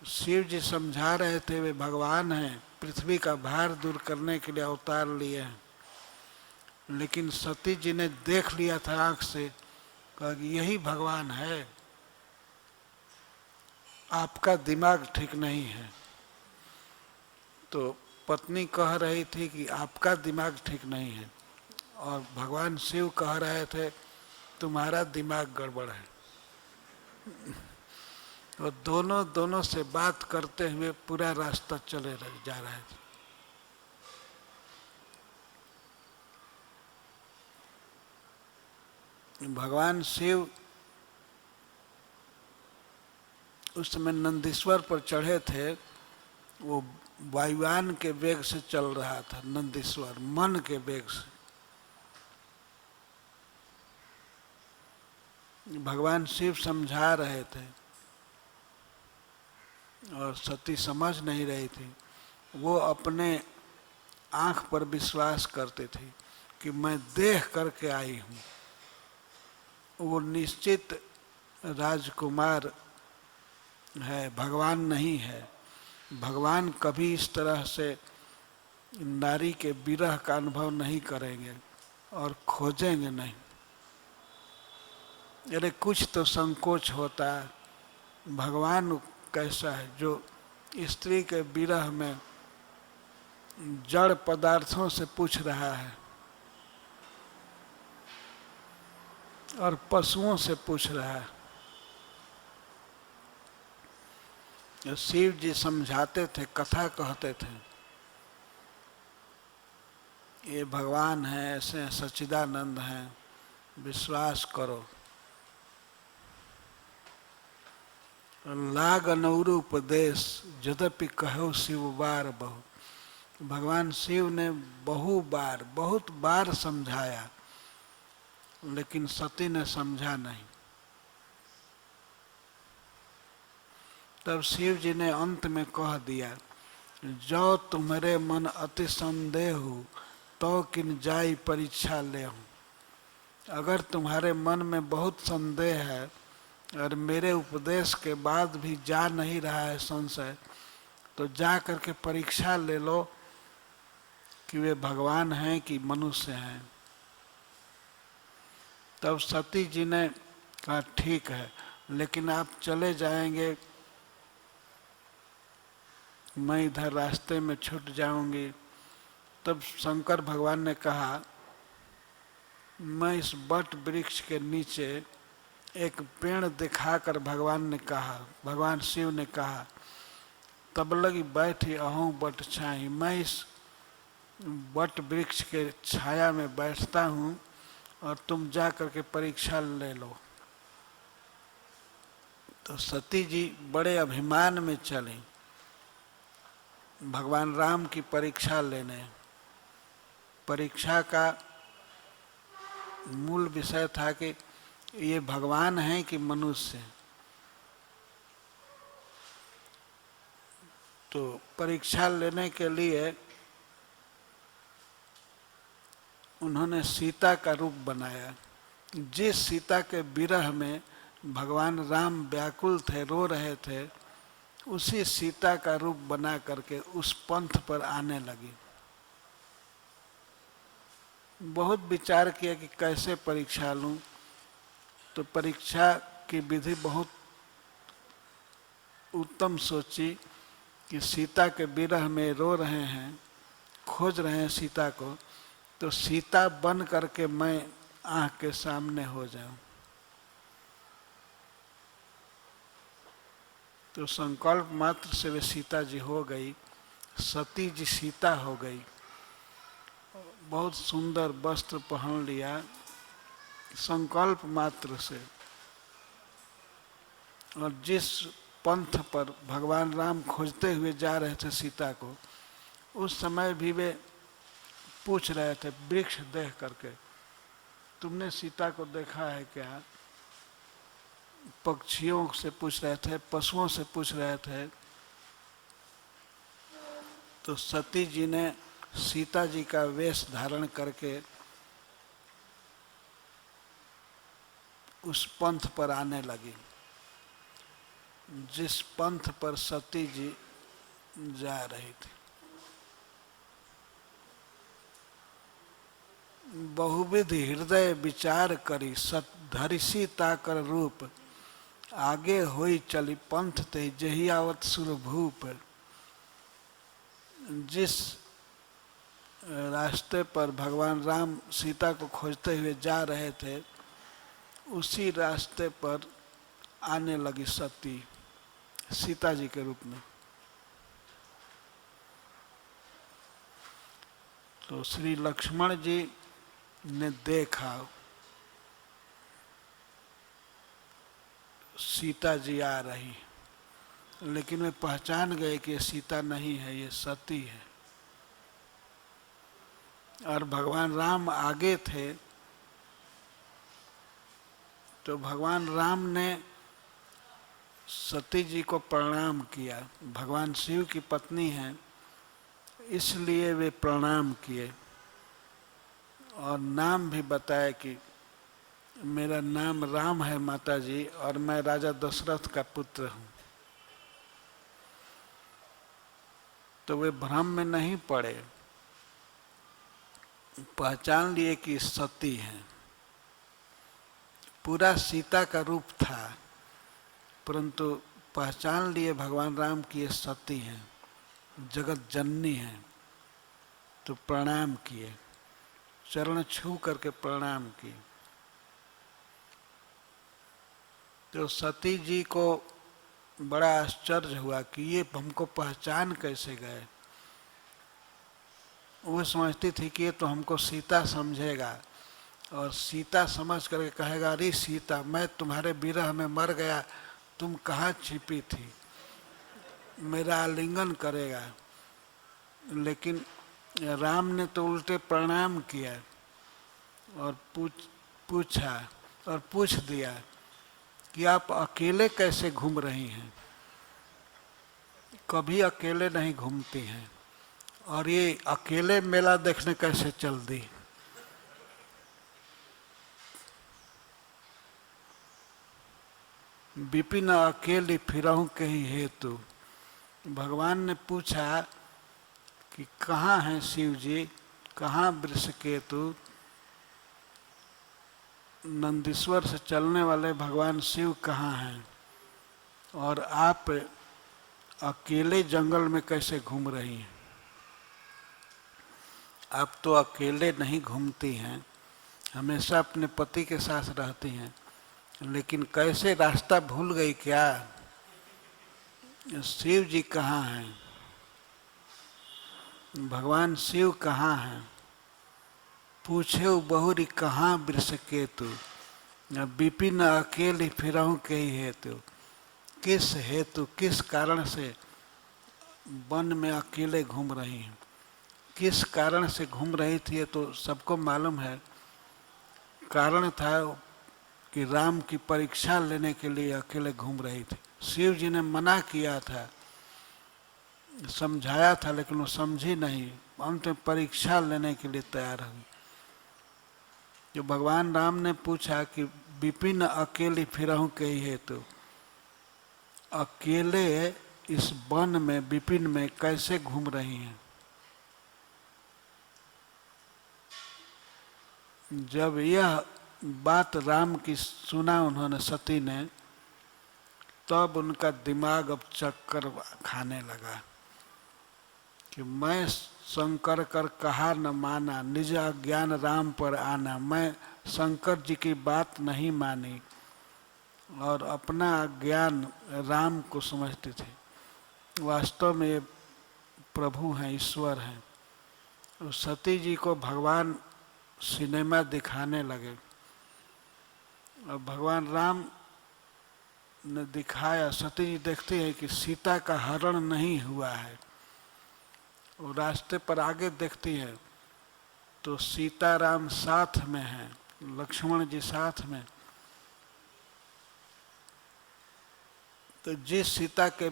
शिव जी समझा रहे थे वे भगवान हैं, पृथ्वी का भार दूर करने के लिए अवतार लिए हैं। लेकिन सती जी ने देख लिया था आंख से, कहा कि यही भगवान है, आपका दिमाग ठीक नहीं है। तो पत्नी कह रही थी कि आपका दिमाग ठीक नहीं है, और भगवान शिव कह रहे थे तुम्हारा दिमाग गड़बड़ है। और दोनों से बात करते हुए पूरा रास्ता चले जा रहे थे। भगवान शिव उस समय नंदीश्वर पर चढ़े थे, वो वायुयान के वेग से चल रहा था नंदीश्वर, मन के वेग से। भगवान शिव समझा रहे थे और सती समझ नहीं रही थी। वो अपने आंख पर विश्वास करते थे कि मैं देख करके आई हूँ। वो निश्चित राजकुमार है, भगवान नहीं है। भगवान कभी इस तरह से नारी के विरह का अनुभव नहीं करेंगे और खोजेंगे नहीं। अरे कुछ तो संकोच होता है। भगवान कैसा है जो स्त्री के विरह में जड़ पदार्थों से पूछ रहा है और पशुओं से पूछ रहा है। शिव जी समझाते थे, कथा कहते थे, ये भगवान है, ऐसे सच्चिदानंद हैं, विश्वास करो। लाग नौरु उपदेश यद्यपि कहो शिव बार बहु। भगवान शिव ने बहुत बार समझाया, लेकिन सती ने समझा नहीं। तब शिव जी ने अंत में कह दिया, जो तुम्हारे मन अति संदेह हो तो किन जाई परीक्षा ले हूँ। अगर तुम्हारे मन में बहुत संदेह है और मेरे उपदेश के बाद भी जा नहीं रहा है संशय, तो जा करके परीक्षा ले लो कि वे भगवान हैं कि मनुष्य हैं। तब सती जी ने कहा ठीक है, लेकिन आप चले जाएंगे, मैं इधर रास्ते में छूट जाऊंगी। तब शंकर भगवान ने कहा, मैं इस बट वृक्ष के नीचे एक पेड़ दिखाकर भगवान शिव ने कहा, तब लगी बैठी अहूँ बट छाई। मैं इस बट वृक्ष के छाया में बैठता हूँ और तुम जा करके परीक्षा ले लो। तो सती जी बड़े अभिमान में चली भगवान राम की परीक्षा लेने। परीक्षा का मूल विषय था कि ये भगवान हैं कि मनुष्य। तो परीक्षा लेने के लिए उन्होंने सीता का रूप बनाया। जिस सीता के विरह में भगवान राम व्याकुल थे, रो रहे थे, उसी सीता का रूप बना करके उस पंथ पर आने लगी। बहुत विचार किया कि कैसे परीक्षा लूं। तो परीक्षा की विधि बहुत उत्तम सोची कि सीता के विरह में रो रहे हैं, खोज रहे हैं सीता को, तो सीता बन करके मैं आँख के सामने हो जाऊं। तो संकल्प मात्र से वे सीता जी हो गई, सती जी सीता हो गई। बहुत सुंदर वस्त्र पहन लिया संकल्प मात्र से। और जिस पंथ पर भगवान राम खोजते हुए जा रहे थे सीता को, उस समय भी वे पूछ रहे थे वृक्ष देख करके, तुमने सीता को देखा है क्या? पक्षियों से पूछ रहे थे, पशुओं से पूछ रहे थे, तो सती जी ने सीता जी का वेश धारण करके उस पंथ पर आने लगी जिस पंथ पर सती जी जा रही थी। बहुविध हृदय विचार करी, सत धरिसी ताकर रूप, आगे होई चली पंथ ते जही आवत सुरभूप। जिस रास्ते पर भगवान राम सीता को खोजते हुए जा रहे थे, उसी रास्ते पर आने लगी सती सीता जी के रूप में। तो श्री लक्ष्मण जी ने देखा सीता जी आ रही, लेकिन वे पहचान गए कि ये सीता नहीं है, ये सती है। और भगवान राम आगे थे, तो भगवान राम ने सती जी को प्रणाम किया। भगवान शिव की पत्नी हैं, इसलिए वे प्रणाम किए और नाम भी बताया कि मेरा नाम राम है माता जी, और मैं राजा दशरथ का पुत्र हूँ। तो वे भ्रम में नहीं पड़े, पहचान लिए कि सती हैं। पूरा सीता का रूप था, परंतु पहचान लिए भगवान राम की ये सती हैं, जगत जननी हैं। तो प्रणाम किए, चरण छू करके प्रणाम की। तो सती जी को बड़ा आश्चर्य हुआ कि ये हमको पहचान कैसे गए। वो समझती थी कि ये तो हमको सीता समझेगा और सीता समझ करके कहेगा, अरे सीता, मैं तुम्हारे विरह में मर गया, तुम कहाँ छिपी थी, मेरा आलिंगन करेगा। लेकिन राम ने तो उल्टे प्रणाम किया और पूछा और पूछ दिया कि आप अकेले कैसे घूम रही हैं, कभी अकेले नहीं घूमती हैं, और ये अकेले मेला देखने कैसे चल दी। विपिन अकेली फिरहूं के ही हेतु। भगवान ने पूछा कि कहाँ हैं शिव जी, कहाँ वृषकेतु। नंदीश्वर से चलने वाले भगवान शिव कहाँ हैं, और आप अकेले जंगल में कैसे घूम रही हैं। आप तो अकेले नहीं घूमती हैं, हमेशा अपने पति के साथ रहती हैं, लेकिन कैसे रास्ता भूल गई क्या। शिव जी कहाँ हैं, भगवान शिव कहाँ हैं। पूछे बहुरी कहाँ वृषकेतु, विपिन अकेले फिरहूं के ही हेतु। किस हेतु, किस कारण से वन में अकेले घूम रही हैं, किस कारण से घूम रही थी, ये तो सबको मालूम है। कारण था कि राम की परीक्षा लेने के लिए अकेले घूम रही थी। शिव जी ने मना किया था, समझाया था, लेकिन वो समझी नहीं, अंत में परीक्षा लेने के लिए तैयार हुई। जो भगवान राम ने पूछा कि विपिन अकेली फिरहूं के ही हेतु, अकेले इस वन में विपिन में कैसे घूम रही हैं। जब यह बात राम की सुना उन्होंने, सती ने, तब उनका दिमाग अब चक्कर खाने लगा कि मैं शंकर कर कहा न माना, निज अज्ञान राम पर आना। मैं शंकर जी की बात नहीं मानी और अपना ज्ञान राम को समझते थे। वास्तव में ये प्रभु हैं, ईश्वर हैं। तो सती जी को भगवान सिनेमा दिखाने लगे और भगवान राम ने दिखाया। सती जी देखती है कि सीता का हरण नहीं हुआ है। वो रास्ते पर आगे देखती है तो सीताराम साथ में हैं, लक्ष्मण जी साथ में। तो जिस सीता के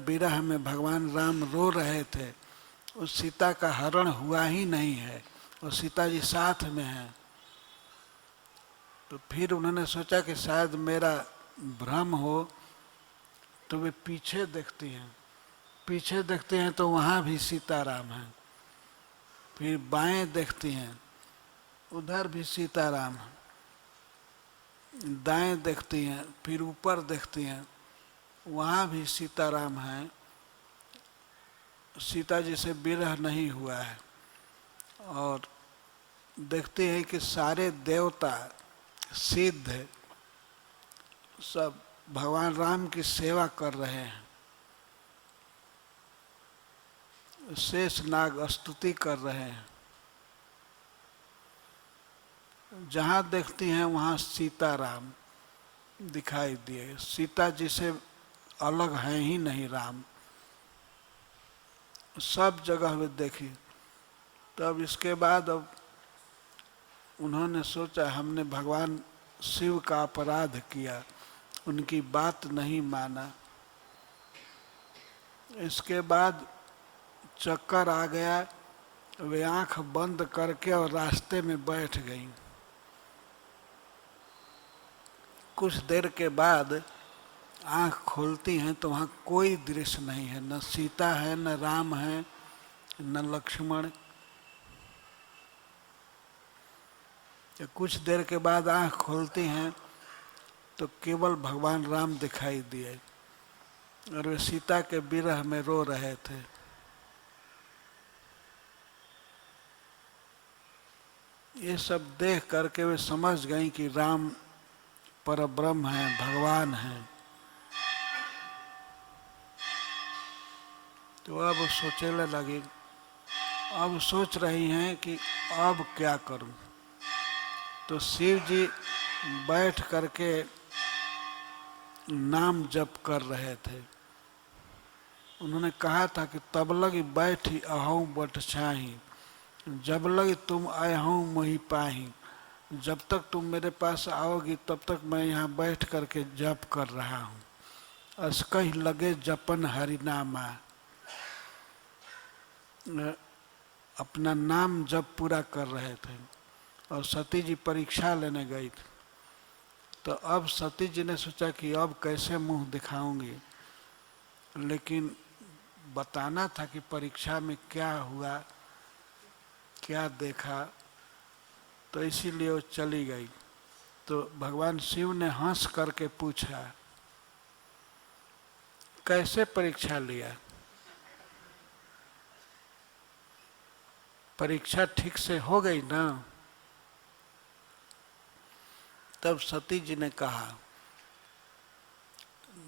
विरह में भगवान राम रो रहे थे, उस सीता का हरण हुआ ही नहीं है, और सीता जी साथ में हैं। तो फिर उन्होंने सोचा कि शायद मेरा भ्रम हो, तो वे पीछे देखती हैं। पीछे देखते हैं तो वहाँ भी सीताराम हैं। फिर बाएं देखती हैं, उधर भी सीताराम हैं। दाएं देखती हैं, फिर ऊपर देखती हैं, वहाँ भी सीताराम हैं। सीता जी से विरह नहीं हुआ है। और देखते हैं कि सारे देवता सिद्ध सब भगवान राम की सेवा कर रहे हैं। शेष नाग स्तुति कर रहे हैं। जहाँ देखती हैं वहाँ सीताराम दिखाई दिए। सीता जी से अलग हैं ही नहीं राम, सब जगह वे देखी। तब इसके बाद अब उन्होंने सोचा हमने भगवान शिव का अपराध किया, उनकी बात नहीं माना। इसके बाद चक्कर आ गया, वे आंख बंद करके और रास्ते में बैठ गईं। कुछ देर के बाद आंख खोलती हैं तो वहाँ कोई दृश्य नहीं है, न सीता है, न राम है, न लक्ष्मण। कुछ देर के बाद आंख खोलती हैं तो केवल भगवान राम दिखाई दिए, और वे सीता के विरह में रो रहे थे। ये सब देख करके वे समझ गई कि राम परब्रह्म हैं, भगवान हैं। तो अब सोचने लगी, अब सोच रही हैं कि अब क्या करूं। तो शिव जी बैठ करके नाम जप कर रहे थे। उन्होंने कहा था कि तब लगी बैठी अहूँ बट छाही, जब लगी तुम अहूँ मोहि पाही। जब तक तुम मेरे पास आओगी तब तक मैं यहाँ बैठ करके जप कर रहा हूँ। अस्कहि लगे जपन हरिनामा, अपना नाम जप पूरा कर रहे थे। और सती जी परीक्षा लेने गई थी। तो अब सती जी ने सोचा कि अब कैसे मुंह दिखाऊंगी, लेकिन बताना था कि परीक्षा में क्या हुआ, क्या देखा। तो इसीलिए वो चली गई। तो भगवान शिव ने हंस करके पूछा, कैसे परीक्षा लिया? परीक्षा ठीक से हो गई ना? तब सती जी ने कहा,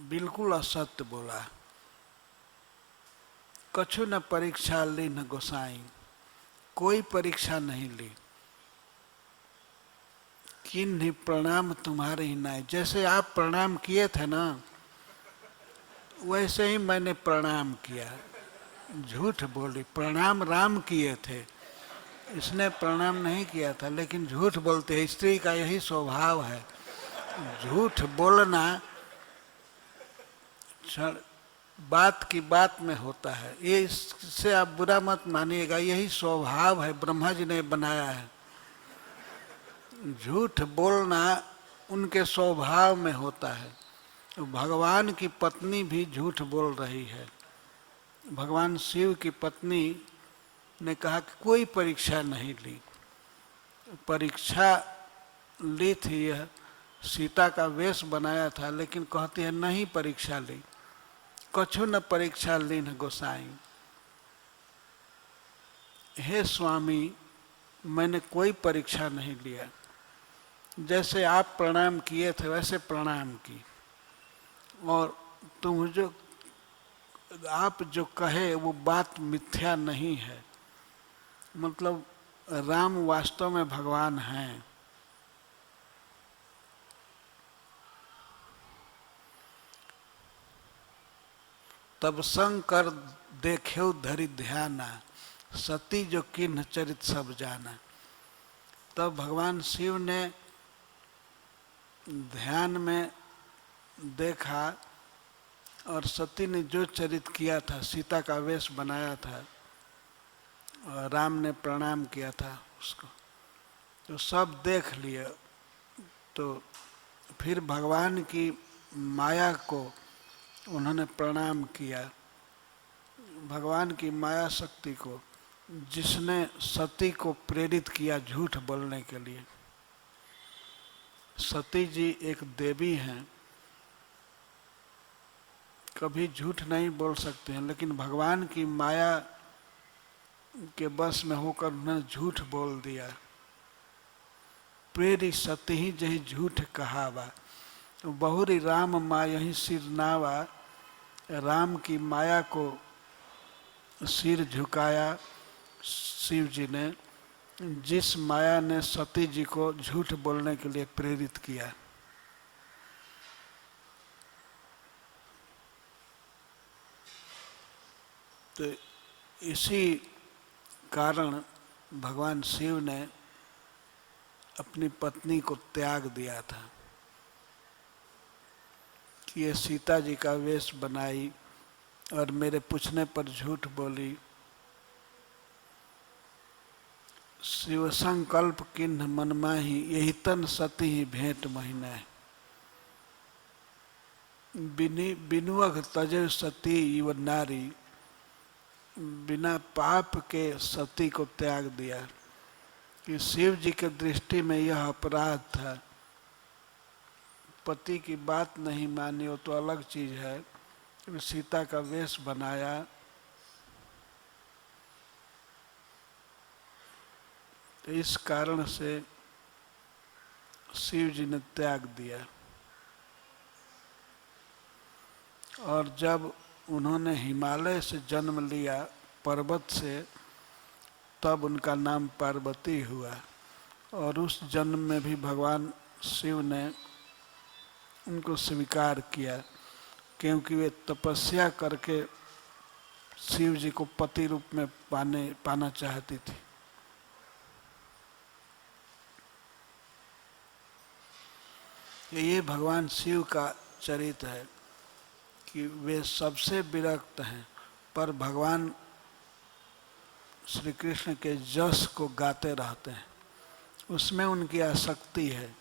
बिल्कुल असत्य बोला। कछु न परीक्षा ली न गोसाई, कोई परीक्षा नहीं ली। किन्हीं प्रणाम तुम्हारे ही नाय, जैसे आप प्रणाम किए थे ना वैसे ही मैंने प्रणाम किया। झूठ बोली, प्रणाम राम किए थे, इसने प्रणाम नहीं किया था। लेकिन झूठ बोलते हैं, स्त्री का यही स्वभाव है, झूठ बोलना बात की बात में होता है। ये इससे आप बुरा मत मानिएगा, यही स्वभाव है, ब्रह्मा जी ने बनाया है। झूठ बोलना उनके स्वभाव में होता है। भगवान की पत्नी भी झूठ बोल रही है। भगवान शिव की पत्नी ने कहा कि कोई परीक्षा नहीं ली। परीक्षा ली थी, यह सीता का वेश बनाया था, लेकिन कहती है नहीं परीक्षा ली। कछु न परीक्षा ली न गोसाई, हे स्वामी मैंने कोई परीक्षा नहीं लिया। जैसे आप प्रणाम किए थे वैसे प्रणाम की, और तुम जो आप जो कहे वो बात मिथ्या नहीं है। मतलब राम वास्तव में भगवान हैं। तब शंकर देखे धरि ध्याना, सती जो किन्ह चरित सब जाना। तब भगवान शिव ने ध्यान में देखा और सती ने जो चरित किया था, सीता का वेश बनाया था और राम ने प्रणाम किया था उसको, तो सब देख लिया। तो फिर भगवान की माया को उन्होंने प्रणाम किया, भगवान की माया शक्ति को, जिसने सती को प्रेरित किया झूठ बोलने के लिए। सती जी एक देवी हैं, कभी झूठ नहीं बोल सकते हैं, लेकिन भगवान की माया के बस में होकर उन्होंने झूठ बोल दिया। प्रेरी सती ही जही झूठ कहावा, तो बहुरी राम माया ही सिर नावा। राम की माया को सिर झुकाया शिव जी ने, जिस माया ने सती जी को झूठ बोलने के लिए प्रेरित किया। तो इसी कारण भगवान शिव ने अपनी पत्नी को त्याग दिया था कि ये सीता जी का वेश बनाई और मेरे पूछने पर झूठ बोली। शिव संकल्प किन्ह मन माही, यही तन सती ही भेंट महीना है। बिनुअघ तजे सती युव नारी, बिना पाप के सती को त्याग दिया। कि शिव जी के दृष्टि में यह अपराध था। पति की बात नहीं मानी वो तो अलग चीज है, सीता का वेश बनाया, तो इस कारण से शिव जी ने त्याग दिया। और जब उन्होंने हिमालय से जन्म लिया, पर्वत से, तब उनका नाम पार्वती हुआ। और उस जन्म में भी भगवान शिव ने उनको स्वीकार किया, क्योंकि वे तपस्या करके शिव जी को पति रूप में पाना चाहती थी। ये भगवान शिव का चरित्र है कि वे सबसे विरक्त हैं, पर भगवान श्री कृष्ण के जस को गाते रहते हैं, उसमें उनकी आसक्ति है।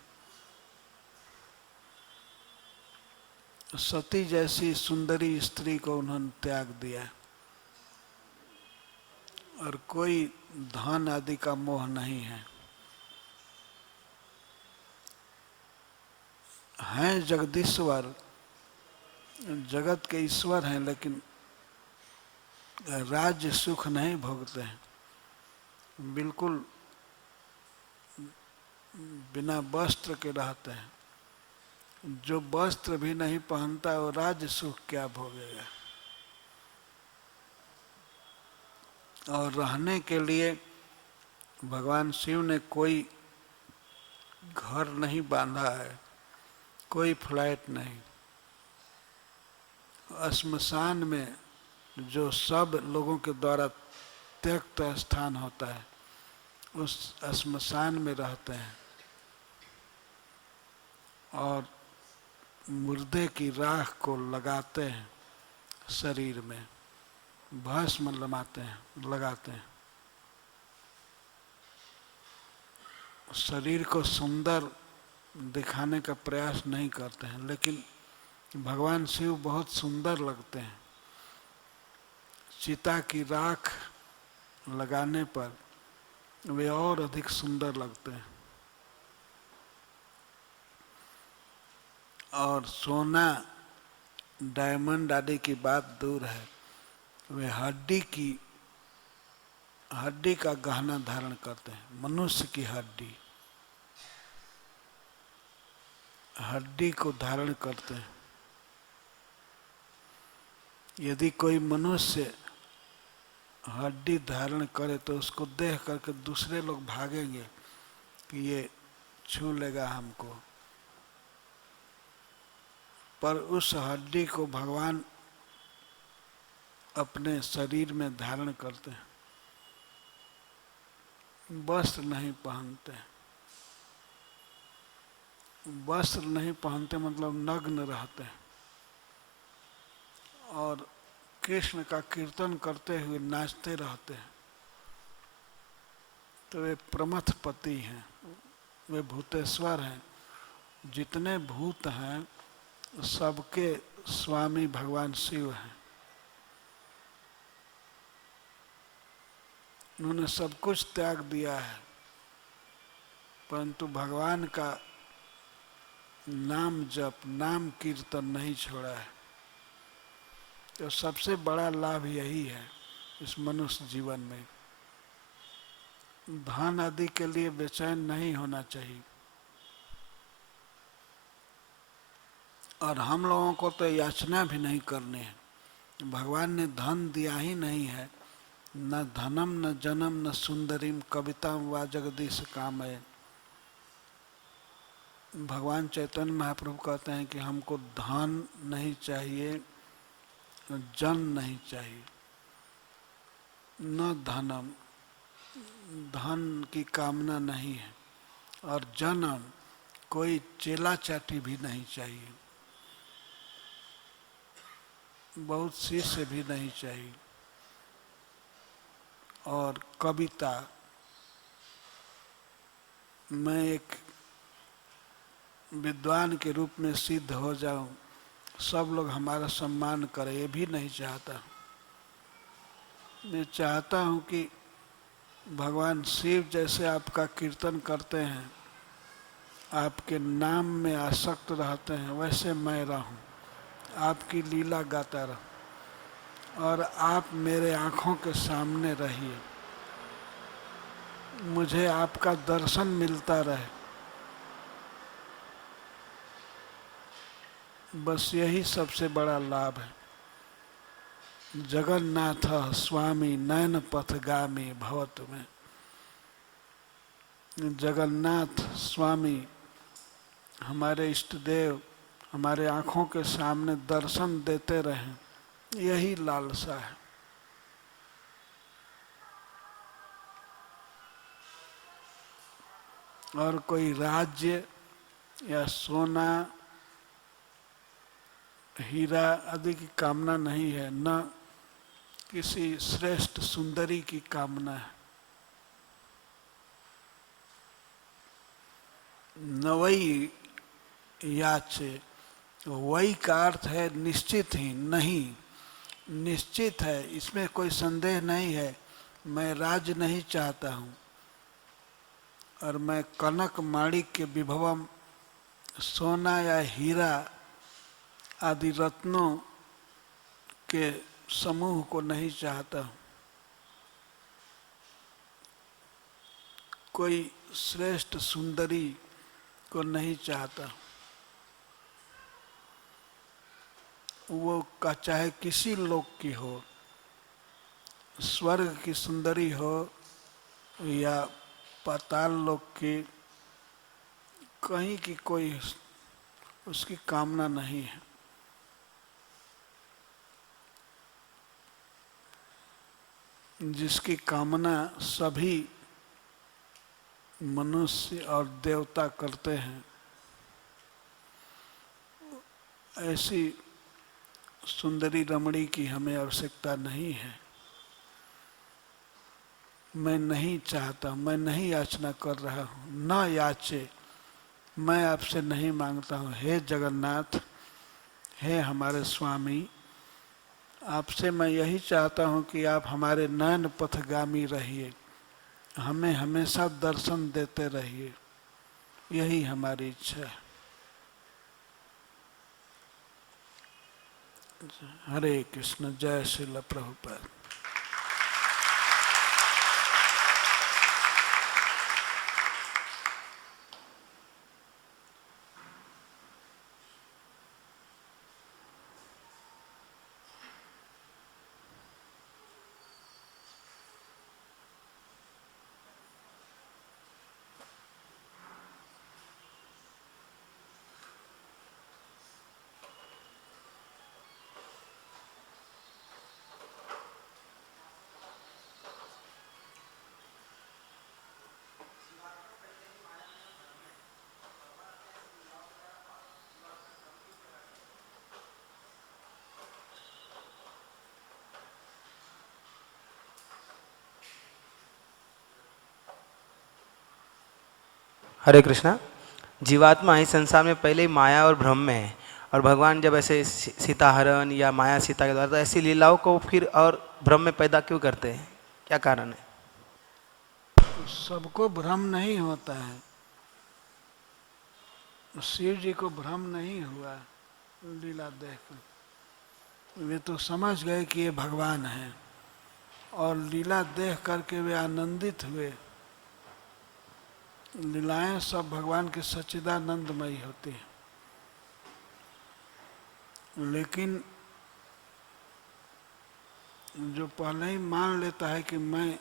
सती जैसी सुंदरी स्त्री को उन्होंने त्याग दिया, और कोई धन आदि का मोह नहीं है। हैं जगदीश्वर, जगत के ईश्वर हैं, लेकिन राज्य सुख नहीं भोगते हैं, बिल्कुल बिना वस्त्र के रहते हैं। जो वस्त्र भी नहीं पहनता वो राज्य सुख क्या भोगेगा। और रहने के लिए भगवान शिव ने कोई घर नहीं बांधा है, कोई फ्लैट नहीं। श्मशान में जो सब लोगों के द्वारा त्यक्त स्थान होता है, उस श्मशान में रहते हैं और मुर्दे की राख को लगाते हैं शरीर में, भस्म लगाते हैं। शरीर को सुंदर दिखाने का प्रयास नहीं करते हैं, लेकिन भगवान शिव बहुत सुंदर लगते हैं। चिता की राख लगाने पर वे और अधिक सुंदर लगते हैं। और सोना डायमंड आदि की बात दूर है, वे हड्डी का गहना धारण करते हैं। मनुष्य की हड्डी को धारण करते हैं। यदि कोई मनुष्य हड्डी धारण करे तो उसको देख करके दूसरे लोग भागेंगे कि ये छू लेगा हमको, पर उस हड्डी को भगवान अपने शरीर में धारण करते हैं, वस्त्र नहीं पहनते। वस्त्र नहीं पहनते मतलब नग्न रहते हैं। और कृष्ण का कीर्तन करते हुए नाचते रहते हैं, तो वे प्रमथपति हैं, वे भूतेश्वर हैं। जितने भूत हैं सबके स्वामी भगवान शिव हैं। उन्होंने सब कुछ त्याग दिया है, परंतु भगवान का नाम जप, नाम कीर्तन नहीं छोड़ा है। तो सबसे बड़ा लाभ यही है इस मनुष्य जीवन में। धन आदि के लिए बेचैन नहीं होना चाहिए। और हम लोगों को तो याचना भी नहीं करनी है। भगवान ने धन दिया ही नहीं है। न धनम न जन्म न सुंदरीम कविताम व जगदीश कामये। भगवान चैतन्य महाप्रभु कहते हैं कि हमको धन नहीं चाहिए, जन नहीं चाहिए। न धनम, धन की कामना नहीं है, और जन्म, कोई चेला चाटी भी नहीं चाहिए, बहुत शिष्य भी नहीं चाहिए। और कविता, मैं एक विद्वान के रूप में सिद्ध हो जाऊं, सब लोग हमारा सम्मान करें, ये भी नहीं चाहता। मैं चाहता हूं कि भगवान शिव जैसे आपका कीर्तन करते हैं, आपके नाम में आसक्त रहते हैं, वैसे मैं रहूं, आपकी लीला गाता रहूं, और आप मेरे आँखों के सामने रहिए, मुझे आपका दर्शन मिलता रहे। बस यही सबसे बड़ा लाभ है। जगन्नाथ स्वामी नयन पथगामी भवतु में। जगन्नाथ स्वामी हमारे इष्ट देव हमारे आँखों के सामने दर्शन देते रहें, यही लालसा है। और कोई राज्य या सोना हीरा आदि की कामना नहीं है, न किसी श्रेष्ठ सुंदरी की कामना है। न वही याचे, वही का अर्थ है निश्चित ही नहीं, निश्चित है, इसमें कोई संदेह नहीं है। मैं राज नहीं चाहता हूँ, और मैं कनक माणिक्य विभवम, सोना या हीरा आदि रत्नों के समूह को नहीं चाहता हूँ। कोई श्रेष्ठ सुंदरी को नहीं चाहता। वो का चाहे किसी लोक की हो, स्वर्ग की सुंदरी हो या पाताल लोक की, कहीं की कोई उसकी कामना नहीं है। जिसकी कामना सभी मनुष्य और देवता करते हैं, ऐसी सुंदरी रमणी की हमें आवश्यकता नहीं है। मैं नहीं चाहता, मैं नहीं याचना कर रहा हूँ। न याचे, मैं आपसे नहीं मांगता हूँ। हे जगन्नाथ, हे हमारे स्वामी, आपसे मैं यही चाहता हूँ कि आप हमारे नयन पथगामी रहिए, हमें हमेशा दर्शन देते रहिए, यही हमारी इच्छा है। हरे कृष्ण। जय श्रील प्रभुपाद। हरे कृष्णा। जीवात्मा इस संसार में पहले ही माया और भ्रम में है, और भगवान जब ऐसे सीताहरण या माया सीता के द्वारा तो ऐसी लीलाओं को फिर और भ्रम में पैदा क्यों करते हैं, क्या कारण है? सबको भ्रम नहीं होता है। शिव जी को भ्रम नहीं हुआ लीला देखकर, वे तो समझ गए कि ये भगवान हैं और लीला देख करके वे आनंदित हुए। लीलाएं सब भगवान की सच्चिदानंदमयी होती हैं, लेकिन जो पहले ही मान लेता है कि मैं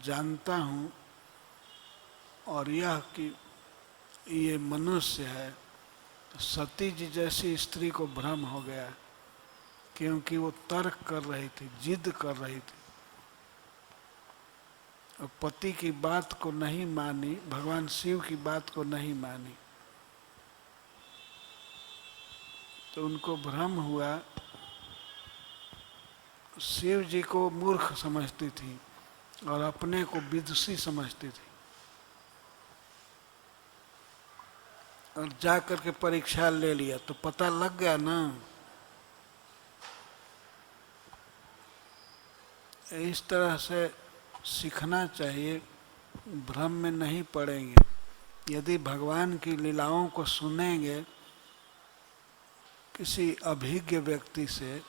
जानता हूँ और यह कि ये मनुष्य है, सती जी जैसी स्त्री को भ्रम हो गया, क्योंकि वो तर्क कर रही थी, जिद कर रही थी और पति की बात को नहीं मानी, भगवान शिव की बात को नहीं मानी, तो उनको भ्रम हुआ। शिव जी को मूर्ख समझती थी और अपने को विदुषी समझती थी, और जा करके परीक्षा ले लिया तो पता लग गया ना। इस तरह से सीखना चाहिए, भ्रम में नहीं पड़ेंगे। यदि भगवान की लीलाओं को सुनेंगे किसी अभिज्ञ व्यक्ति से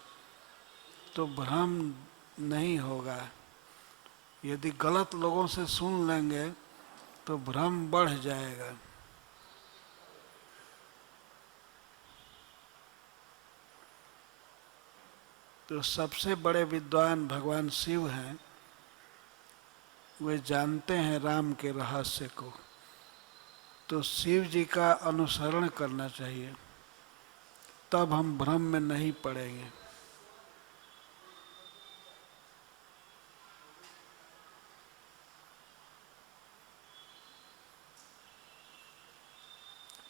तो भ्रम नहीं होगा। यदि गलत लोगों से सुन लेंगे तो भ्रम बढ़ जाएगा। तो सबसे बड़े विद्वान भगवान शिव हैं, वे जानते हैं राम के रहस्य को, तो शिव जी का अनुसरण करना चाहिए, तब हम भ्रम में नहीं पड़ेंगे।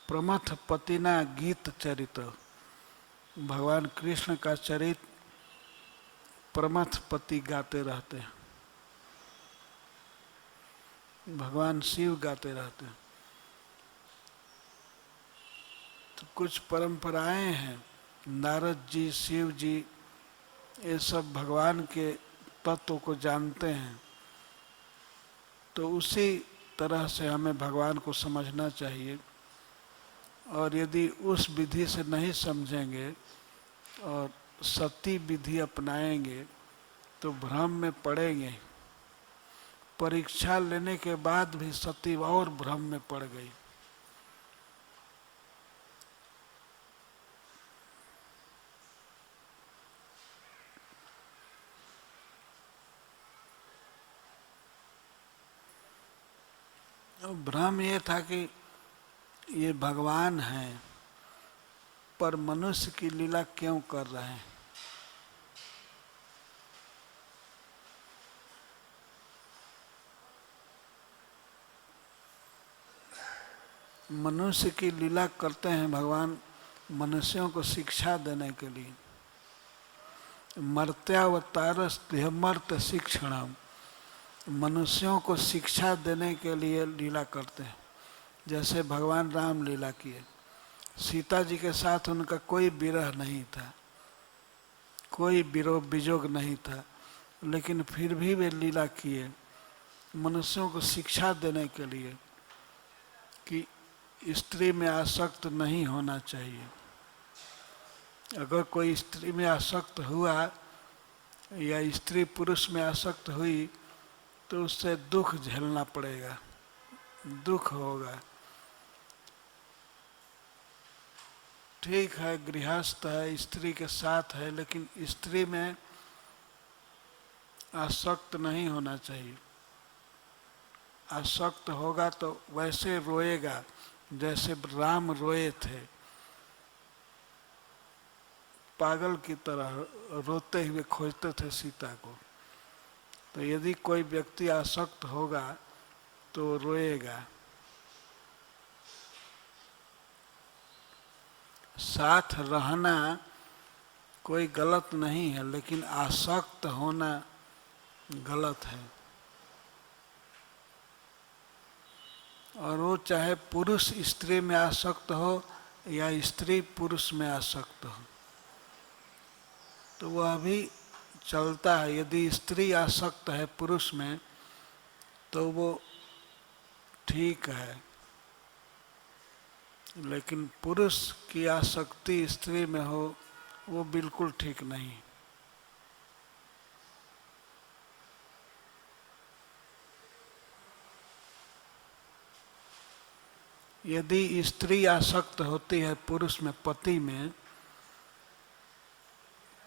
प्रमथ पतिना गीत चरित, भगवान कृष्ण का चरित्र प्रमथ पति गाते रहते हैं, भगवान शिव गाते रहते हैं। तो कुछ परंपराएं हैं, नारद जी, शिव जी, ये सब भगवान के तत्व को जानते हैं, तो उसी तरह से हमें भगवान को समझना चाहिए। और यदि उस विधि से नहीं समझेंगे और सती विधि अपनाएंगे तो भ्रम में पड़ेंगे। परीक्षा लेने के बाद भी सती और भ्रम में पड़ गई। भ्रम ये था कि ये भगवान हैं, पर मनुष्य की लीला क्यों कर रहे हैं। मनुष्य की लीला करते हैं भगवान मनुष्यों को शिक्षा देने के लिए। मर्त्यावतारस देहमर्त शिक्षणम, मनुष्यों को शिक्षा देने के लिए लीला करते हैं। जैसे भगवान राम लीला किए, सीता जी के साथ उनका कोई विरह नहीं था, कोई विरोध विजोग नहीं था, लेकिन फिर भी वे लीला किए मनुष्यों को शिक्षा देने के लिए कि स्त्री में आसक्त नहीं होना चाहिए। अगर कोई स्त्री में आसक्त हुआ या स्त्री पुरुष में आसक्त हुई तो उससे दुख झेलना पड़ेगा, दुख होगा। ठीक है, गृहस्थ है, स्त्री के साथ है, लेकिन स्त्री में आसक्त नहीं होना चाहिए। आसक्त होगा तो वैसे रोएगा जैसे राम रोए थे, पागल की तरह रोते हुए खोजते थे सीता को। तो यदि कोई व्यक्ति आसक्त होगा तो रोएगा। साथ रहना कोई गलत नहीं है, लेकिन आसक्त होना गलत है। और वो चाहे पुरुष स्त्री में आसक्त हो या स्त्री पुरुष में आसक्त हो, तो वह भी चलता है। यदि स्त्री आसक्त है पुरुष में तो वो ठीक है, लेकिन पुरुष की आसक्ति स्त्री में हो वो बिल्कुल ठीक नहीं। यदि स्त्री आसक्त होती है पुरुष में, पति में,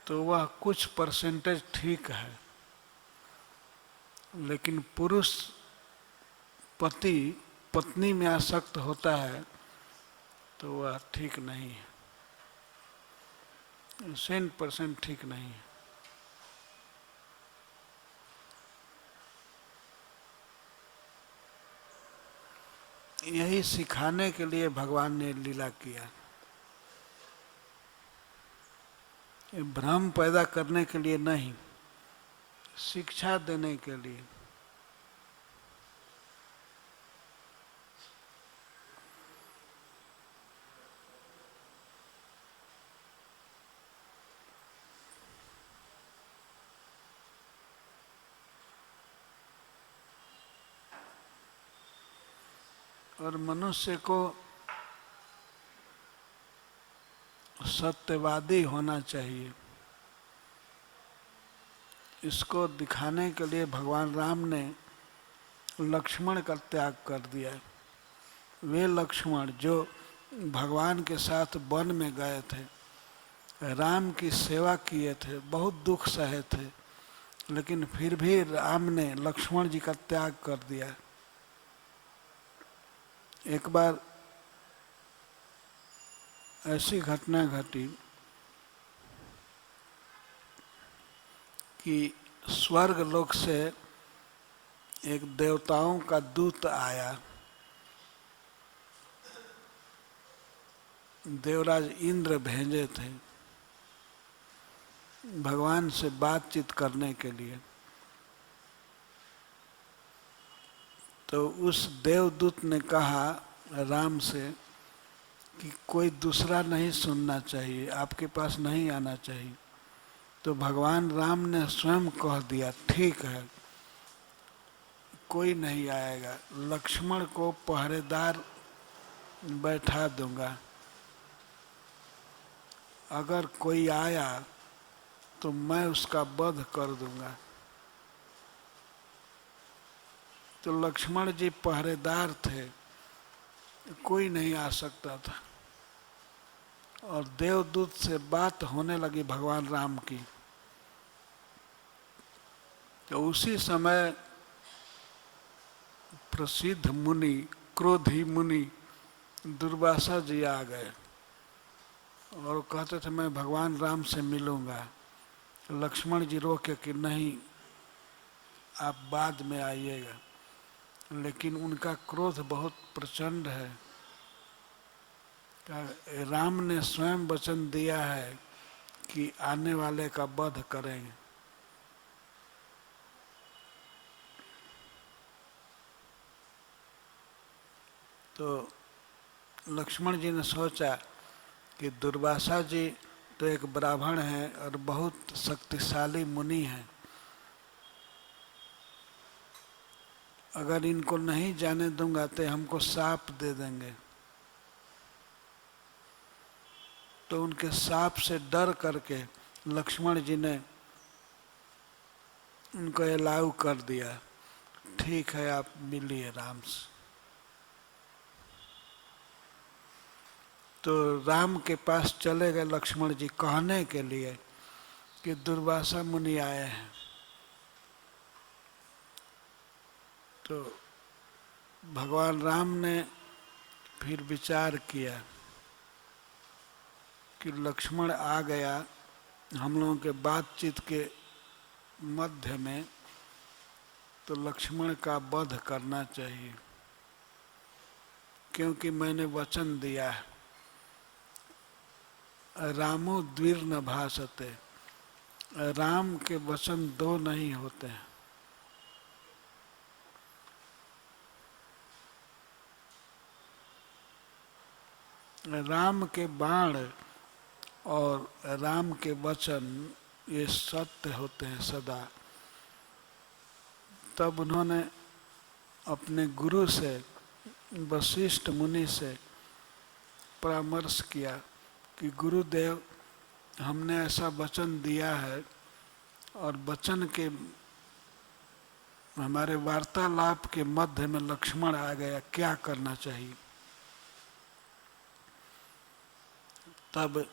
तो वह कुछ परसेंटेज ठीक है, लेकिन पुरुष पति पत्नी में आसक्त होता है तो वह ठीक नहीं है, 100% ठीक नहीं है। यही सिखाने के लिए भगवान ने लीला किया, ये भ्रम पैदा करने के लिए नहीं, शिक्षा देने के लिए। और मनुष्य को सत्यवादी होना चाहिए। इसको दिखाने के लिए भगवान राम ने लक्ष्मण का त्याग कर दिया। वे लक्ष्मण जो भगवान के साथ वन में गए थे, राम की सेवा किए थे, बहुत दुख सहे थे, लेकिन फिर भी राम ने लक्ष्मण जी का त्याग कर दिया। एक बार ऐसी घटना घटी कि स्वर्ग लोक से एक देवताओं का दूत आया। देवराज इंद्र भेजे थे भगवान से बातचीत करने के लिए। तो उस देवदूत ने कहा राम से कि कोई दूसरा नहीं सुनना चाहिए, आपके पास नहीं आना चाहिए। तो भगवान राम ने स्वयं कह दिया, ठीक है, कोई नहीं आएगा, लक्ष्मण को पहरेदार बैठा दूंगा, अगर कोई आया तो मैं उसका वध कर दूंगा। तो लक्ष्मण जी पहरेदार थे, कोई नहीं आ सकता था। और देवदूत से बात होने लगी भगवान राम की। तो उसी समय प्रसिद्ध मुनि, क्रोधी मुनि दुर्वासा जी आ गए और कहते थे मैं भगवान राम से मिलूंगा। लक्ष्मण जी रोके कि नहीं, आप बाद में आइएगा। लेकिन उनका क्रोध बहुत प्रचंड है। राम ने स्वयं वचन दिया है कि आने वाले का वध करेंगे। तो लक्ष्मण जी ने सोचा कि दुर्वासा जी तो एक ब्राह्मण है और बहुत शक्तिशाली मुनि है, अगर इनको नहीं जाने दूंगा तो हमको शाप दे देंगे। तो उनके शाप से डर करके लक्ष्मण जी ने उनको अलाउ कर दिया, ठीक है आप मिलिए राम से। तो राम के पास चले गए लक्ष्मण जी कहने के लिए कि दुर्वासा मुनि आए हैं। तो भगवान राम ने फिर विचार किया कि लक्ष्मण आ गया हम लोगों के बातचीत के मध्य में, तो लक्ष्मण का वध करना चाहिए, क्योंकि मैंने वचन दिया है, रामो द्विर्न भाषते, राम के वचन दो नहीं होते हैं। राम के बाण और राम के वचन ये सत्य होते हैं सदा। तब उन्होंने अपने गुरु से, वशिष्ठ मुनि से परामर्श किया कि गुरुदेव, हमने ऐसा वचन दिया है और वचन के हमारे वार्तालाप के मध्य में लक्ष्मण आ गया, क्या करना चाहिए। तब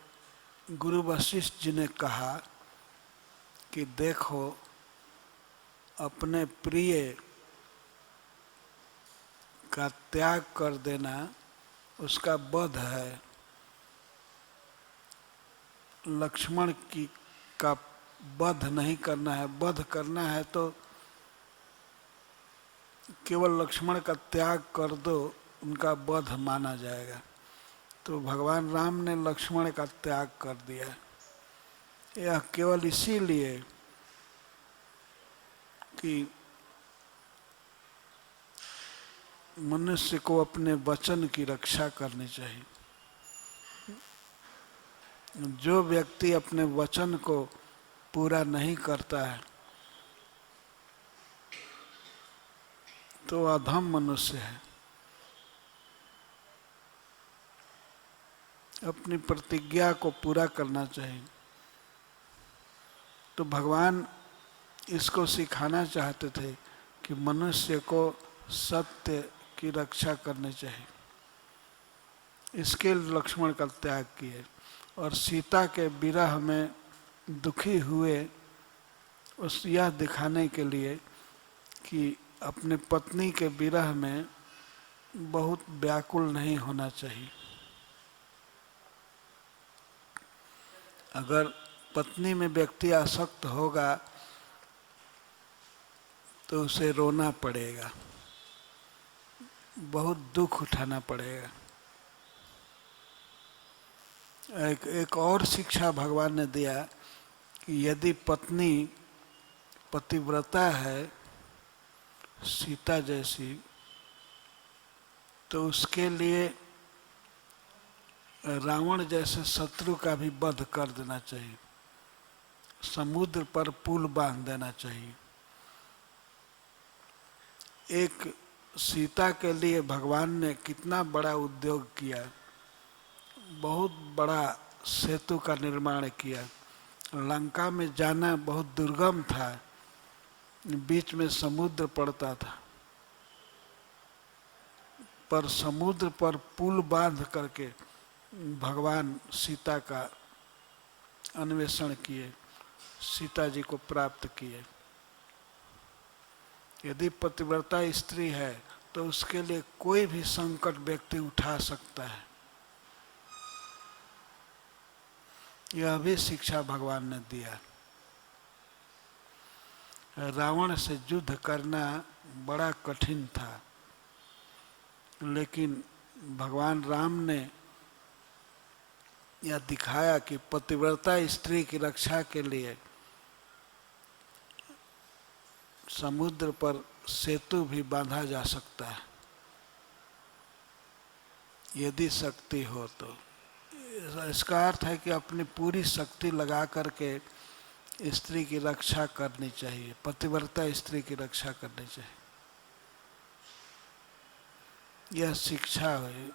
गुरु वशिष्ठ जी ने कहा कि देखो, अपने प्रिय का त्याग कर देना उसका वध है। लक्ष्मण की का वध नहीं करना है, वध करना है तो केवल लक्ष्मण का त्याग कर दो, उनका वध माना जाएगा। तो भगवान राम ने लक्ष्मण का त्याग कर दिया। यह केवल इसीलिए कि मनुष्य को अपने वचन की रक्षा करनी चाहिए। जो व्यक्ति अपने वचन को पूरा नहीं करता है तो अधम मनुष्य है। अपनी प्रतिज्ञा को पूरा करना चाहिए। तो भगवान इसको सिखाना चाहते थे कि मनुष्य को सत्य की रक्षा करनी चाहिए। इसके लक्ष्मण का त्याग किए और सीता के विरह में दुखी हुए, उस यह दिखाने के लिए कि अपने पत्नी के विरह में बहुत व्याकुल नहीं होना चाहिए। अगर पत्नी में व्यक्ति आसक्त होगा तो उसे रोना पड़ेगा, बहुत दुख उठाना पड़ेगा। एक और शिक्षा भगवान ने दिया कि यदि पत्नी पतिव्रता है, सीता जैसी, तो उसके लिए रावण जैसे शत्रु का भी वध कर देना चाहिए, समुद्र पर पुल बांध देना चाहिए। एक सीता के लिए भगवान ने कितना बड़ा उद्योग किया, बहुत बड़ा सेतु का निर्माण किया। लंका में जाना बहुत दुर्गम था, बीच में समुद्र पड़ता था, पर समुद्र पर पुल बांध करके भगवान सीता का अन्वेषण किए, सीता जी को प्राप्त किए। यदि पतिव्रता स्त्री है तो उसके लिए कोई भी संकट व्यक्ति उठा सकता है। यह भी शिक्षा भगवान ने दिया। रावण से युद्ध करना बड़ा कठिन था, लेकिन भगवान राम ने यह दिखाया कि पतिव्रता स्त्री की रक्षा के लिए समुद्र पर सेतु भी बांधा जा सकता है, यदि शक्ति हो तो। इसका अर्थ है कि अपनी पूरी शक्ति लगा करके स्त्री की रक्षा करनी चाहिए, पतिव्रता स्त्री की रक्षा करनी चाहिए। यह शिक्षा है।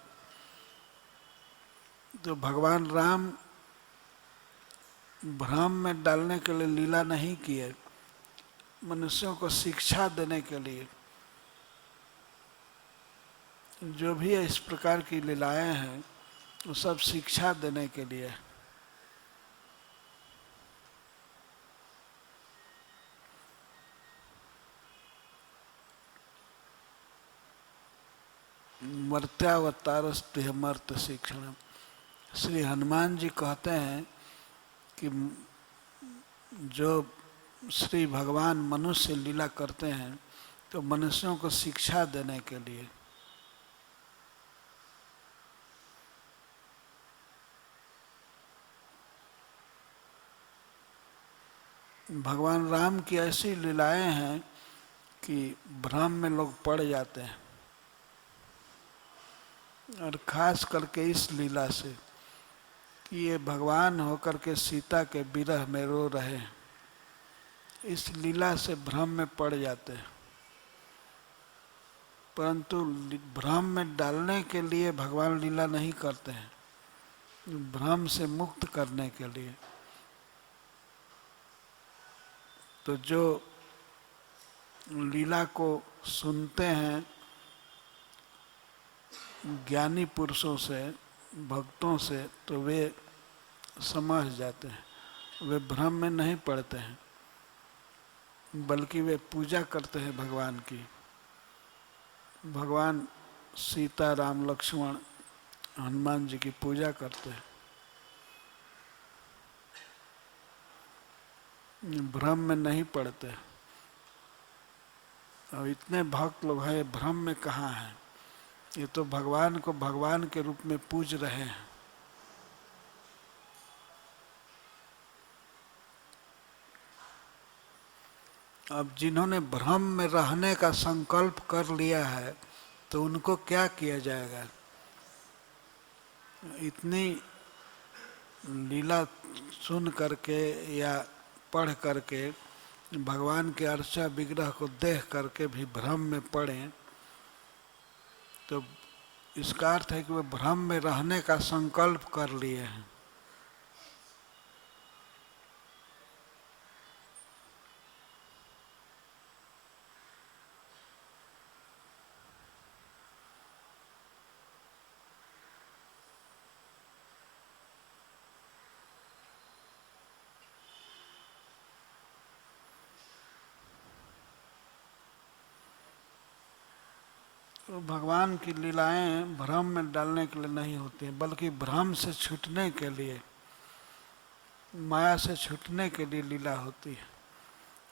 तो भगवान राम भ्रम में डालने के लिए लीला नहीं किए, मनुष्यों को शिक्षा देने के लिए। जो भी इस प्रकार की लीलाएं हैं वो सब शिक्षा देने के लिए। मर्त्यावतारस्त्य मर्त शिक्षण। श्री हनुमान जी कहते हैं कि जो श्री भगवान मनुष्य लीला करते हैं तो मनुष्यों को शिक्षा देने के लिए। भगवान राम की ऐसी लीलाएं हैं कि भ्रम में लोग पड़ जाते हैं। और खास करके इस लीला से कि ये भगवान होकर के सीता के विरह में रो रहे हैं, इस लीला से भ्रम में पड़ जाते हैं। परंतु भ्रम में डालने के लिए भगवान लीला नहीं करते हैं, भ्रम से मुक्त करने के लिए। तो जो लीला को सुनते हैं ज्ञानी पुरुषों से, भक्तों से, तो वे समझ जाते हैं, वे भ्रम में नहीं पड़ते हैं, बल्कि वे पूजा करते हैं भगवान की। भगवान सीता, राम, लक्ष्मण, हनुमान जी की पूजा करते हैं, भ्रम में नहीं पड़ते। और इतने भक्त लोग हैं, भ्रम में कहाँ हैं? ये तो भगवान को भगवान के रूप में पूज रहे हैं। अब जिन्होंने भ्रम में रहने का संकल्प कर लिया है, तो उनको क्या किया जाएगा? इतनी लीला सुन करके या पढ़ करके भगवान के अर्चा विग्रह को देख करके भी भ्रम में पड़े, तो इसका अर्थ है कि वे भ्रम में रहने का संकल्प कर लिए हैं। तो भगवान की लीलाएं भ्रम में डालने के लिए नहीं होती हैं, बल्कि भ्रम से छूटने के लिए, माया से छूटने के लिए लीला होती है।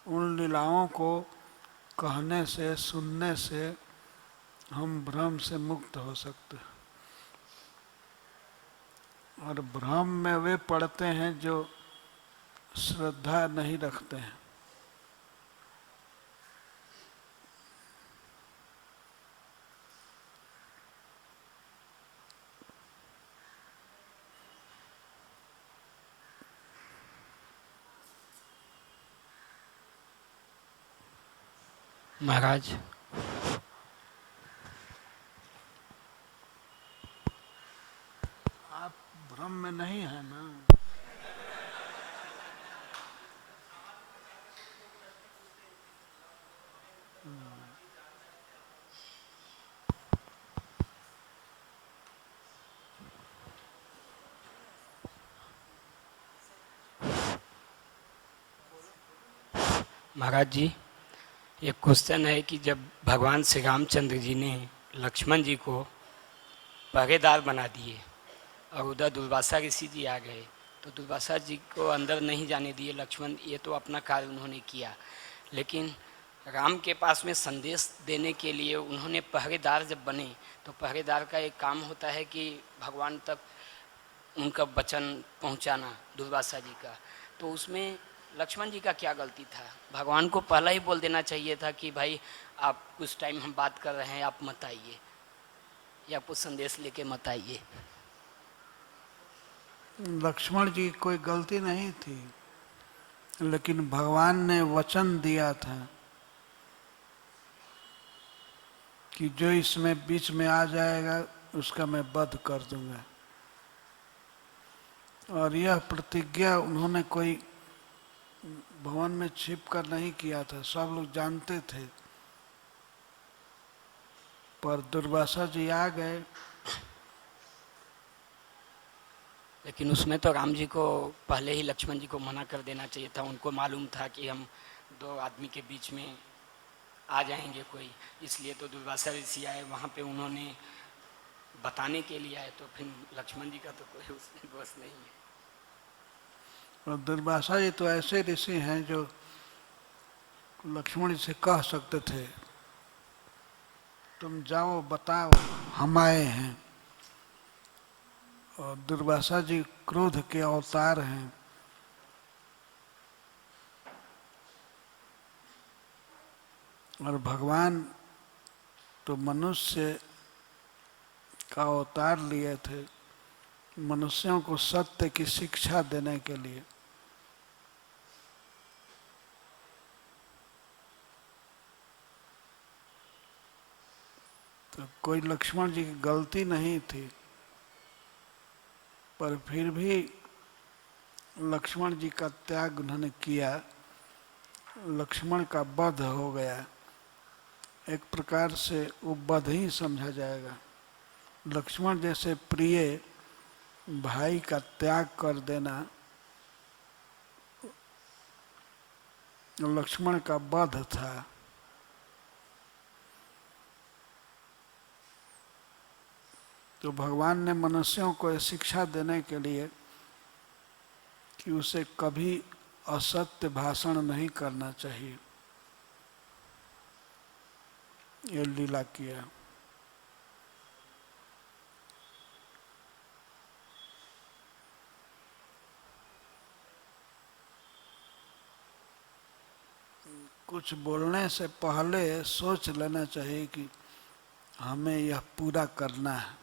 उन लीलाओं को कहने से, सुनने से हम भ्रम से मुक्त हो सकते हैं। और भ्रम में वे पड़ते हैं जो श्रद्धा नहीं रखते हैं। महाराज, आप भ्रम में नहीं है ना? महाराज जी, एक क्वेश्चन है कि जब भगवान श्री रामचंद्र जी ने लक्ष्मण जी को पहरेदार बना दिए और उधर दुर्वासा ऋषि जी आ गए, तो दुर्वासा जी को अंदर नहीं जाने दिए लक्ष्मण, ये तो अपना कार्य उन्होंने किया, लेकिन राम के पास में संदेश देने के लिए उन्होंने पहरेदार जब बने, तो पहरेदार का एक काम होता है कि भगवान तक उनका वचन पहुंचाना, दुर्वासा जी का। तो उसमें लक्ष्मण जी का क्या गलती था? भगवान को पहला ही बोल देना चाहिए था कि भाई आप कुछ टाइम हम बात कर रहे हैं, आप मत आइए, या कुछ संदेश लेके मत आइए। लक्ष्मण जी की कोई गलती नहीं थी, लेकिन भगवान ने वचन दिया था कि जो इसमें बीच में आ जाएगा उसका मैं वध कर दूंगा। और यह प्रतिज्ञा उन्होंने कोई भवन में छिप कर नहीं किया था, सब लोग जानते थे। पर दुर्वासा जी आ गए। लेकिन उसमें तो राम जी को पहले ही लक्ष्मण जी को मना कर देना चाहिए था, उनको मालूम था कि हम दो आदमी के बीच में आ जाएंगे कोई, इसलिए तो दुर्वासा ऋषि आए, वहाँ पे उन्होंने बताने के लिए आए, तो फिर लक्ष्मण जी का तो कोई उसमें दोष नहीं है। और दुर्वासा जी तो ऐसे ऋषि हैं जो लक्ष्मण जी से कह सकते थे तुम जाओ बताओ हम आए हैं। और दुर्वासा जी क्रोध के अवतार हैं। और भगवान तो मनुष्य का अवतार लिए थे मनुष्यों को सत्य की शिक्षा देने के लिए। तो कोई लक्ष्मण जी की गलती नहीं थी, पर फिर भी लक्ष्मण जी का त्याग उन्होंने किया, लक्ष्मण का वध हो गया। एक प्रकार से वो वध ही समझा जाएगा। लक्ष्मण जैसे प्रिय भाई का त्याग कर देना लक्ष्मण का वध था। तो भगवान ने मनुष्यों को यह शिक्षा देने के लिए कि उसे कभी असत्य भाषण नहीं करना चाहिए, ये लीला किया। कुछ बोलने से पहले सोच लेना चाहिए कि हमें यह पूरा करना है।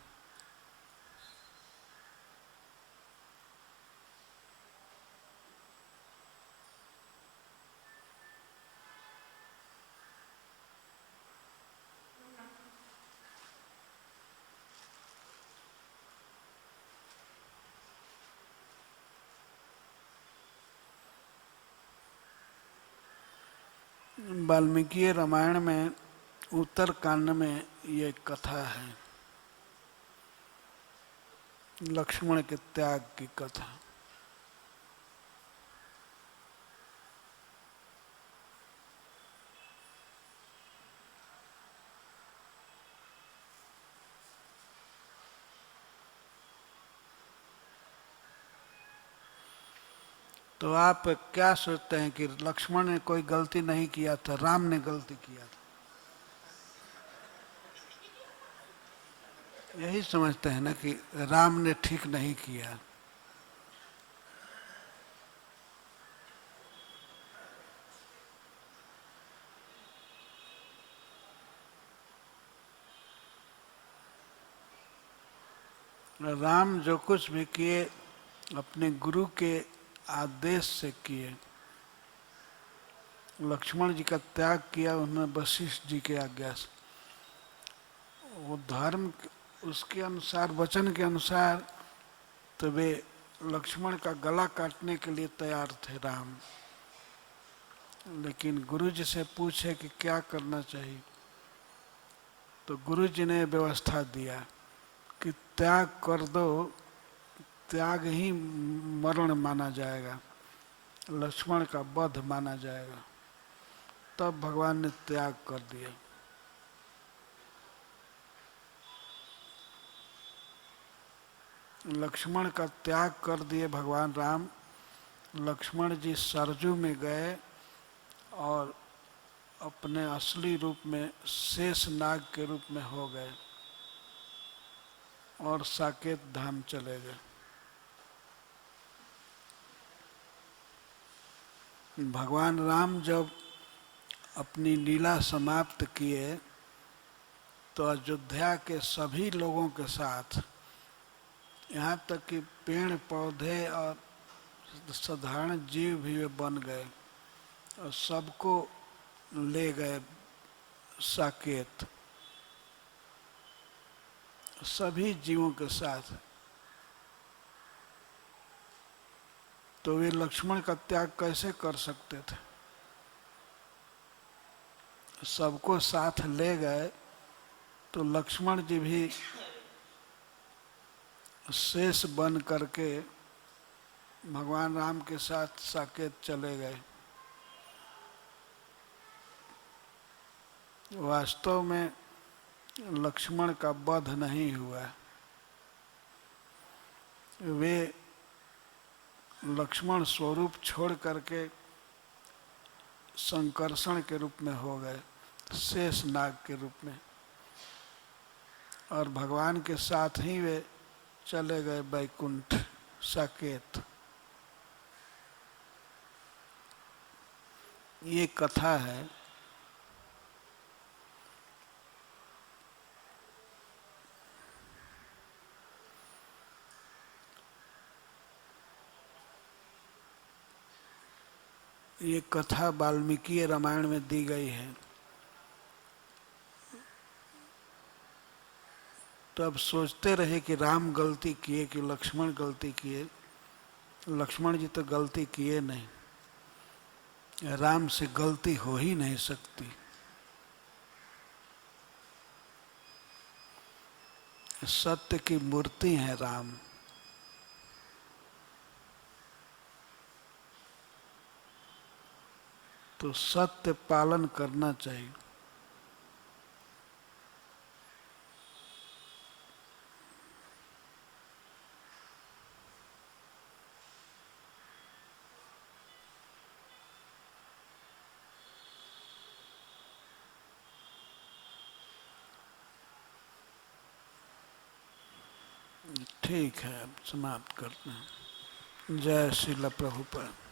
वाल्मीकि रामायण में उत्तर कांड में ये कथा है, लक्ष्मण के त्याग की कथा। तो आप क्या सोचते हैं कि लक्ष्मण ने कोई गलती नहीं किया था, राम ने गलती किया था? यही समझते हैं ना कि राम ने ठीक नहीं किया। राम जो कुछ भी किए अपने गुरु के आदेश से किए। लक्ष्मण जी का त्याग किया उन्होंने वशिष्ठ जी के आज्ञा से। वो धर्म उसके अनुसार, वचन के अनुसार, तो वे लक्ष्मण का गला काटने के लिए तैयार थे राम। लेकिन गुरु जी से पूछे कि क्या करना चाहिए, तो गुरु जी ने व्यवस्था दिया कि त्याग कर दो, त्याग ही मरण माना जाएगा, लक्ष्मण का वध माना जाएगा। तब भगवान ने त्याग कर दिया। लक्ष्मण का त्याग कर दिए भगवान राम। लक्ष्मण जी सरजू में गए और अपने असली रूप में शेष नाग के रूप में हो गए और साकेत धाम चले गए। भगवान राम जब अपनी लीला समाप्त किए तो अयोध्या के सभी लोगों के साथ, यहाँ तक कि पेड़ पौधे और साधारण जीव भी वे बन गए और सबको ले गए साकेत, सभी जीवों के साथ। तो वे लक्ष्मण का त्याग कैसे कर सकते थे? सबको साथ ले गए तो लक्ष्मण जी भी शेष बन करके भगवान राम के साथ साकेत चले गए। वास्तव में लक्ष्मण का वध नहीं हुआ, वे लक्ष्मण स्वरूप छोड़ करके संकर्षण के रूप में हो गए, शेष नाग के रूप में, और भगवान के साथ ही वे चले गए वैकुंठ साकेत। ये कथा है। ये कथा वाल्मीकि रामायण में दी गई है। तो अब सोचते रहे कि राम गलती किए कि लक्ष्मण गलती किए। लक्ष्मण जी तो गलती किए नहीं, राम से गलती हो ही नहीं सकती। सत्य की मूर्ति है राम। तो सत्य पालन करना चाहिए। ठीक है, अब समाप्त करते हैं। जय श्रील प्रभुपाद।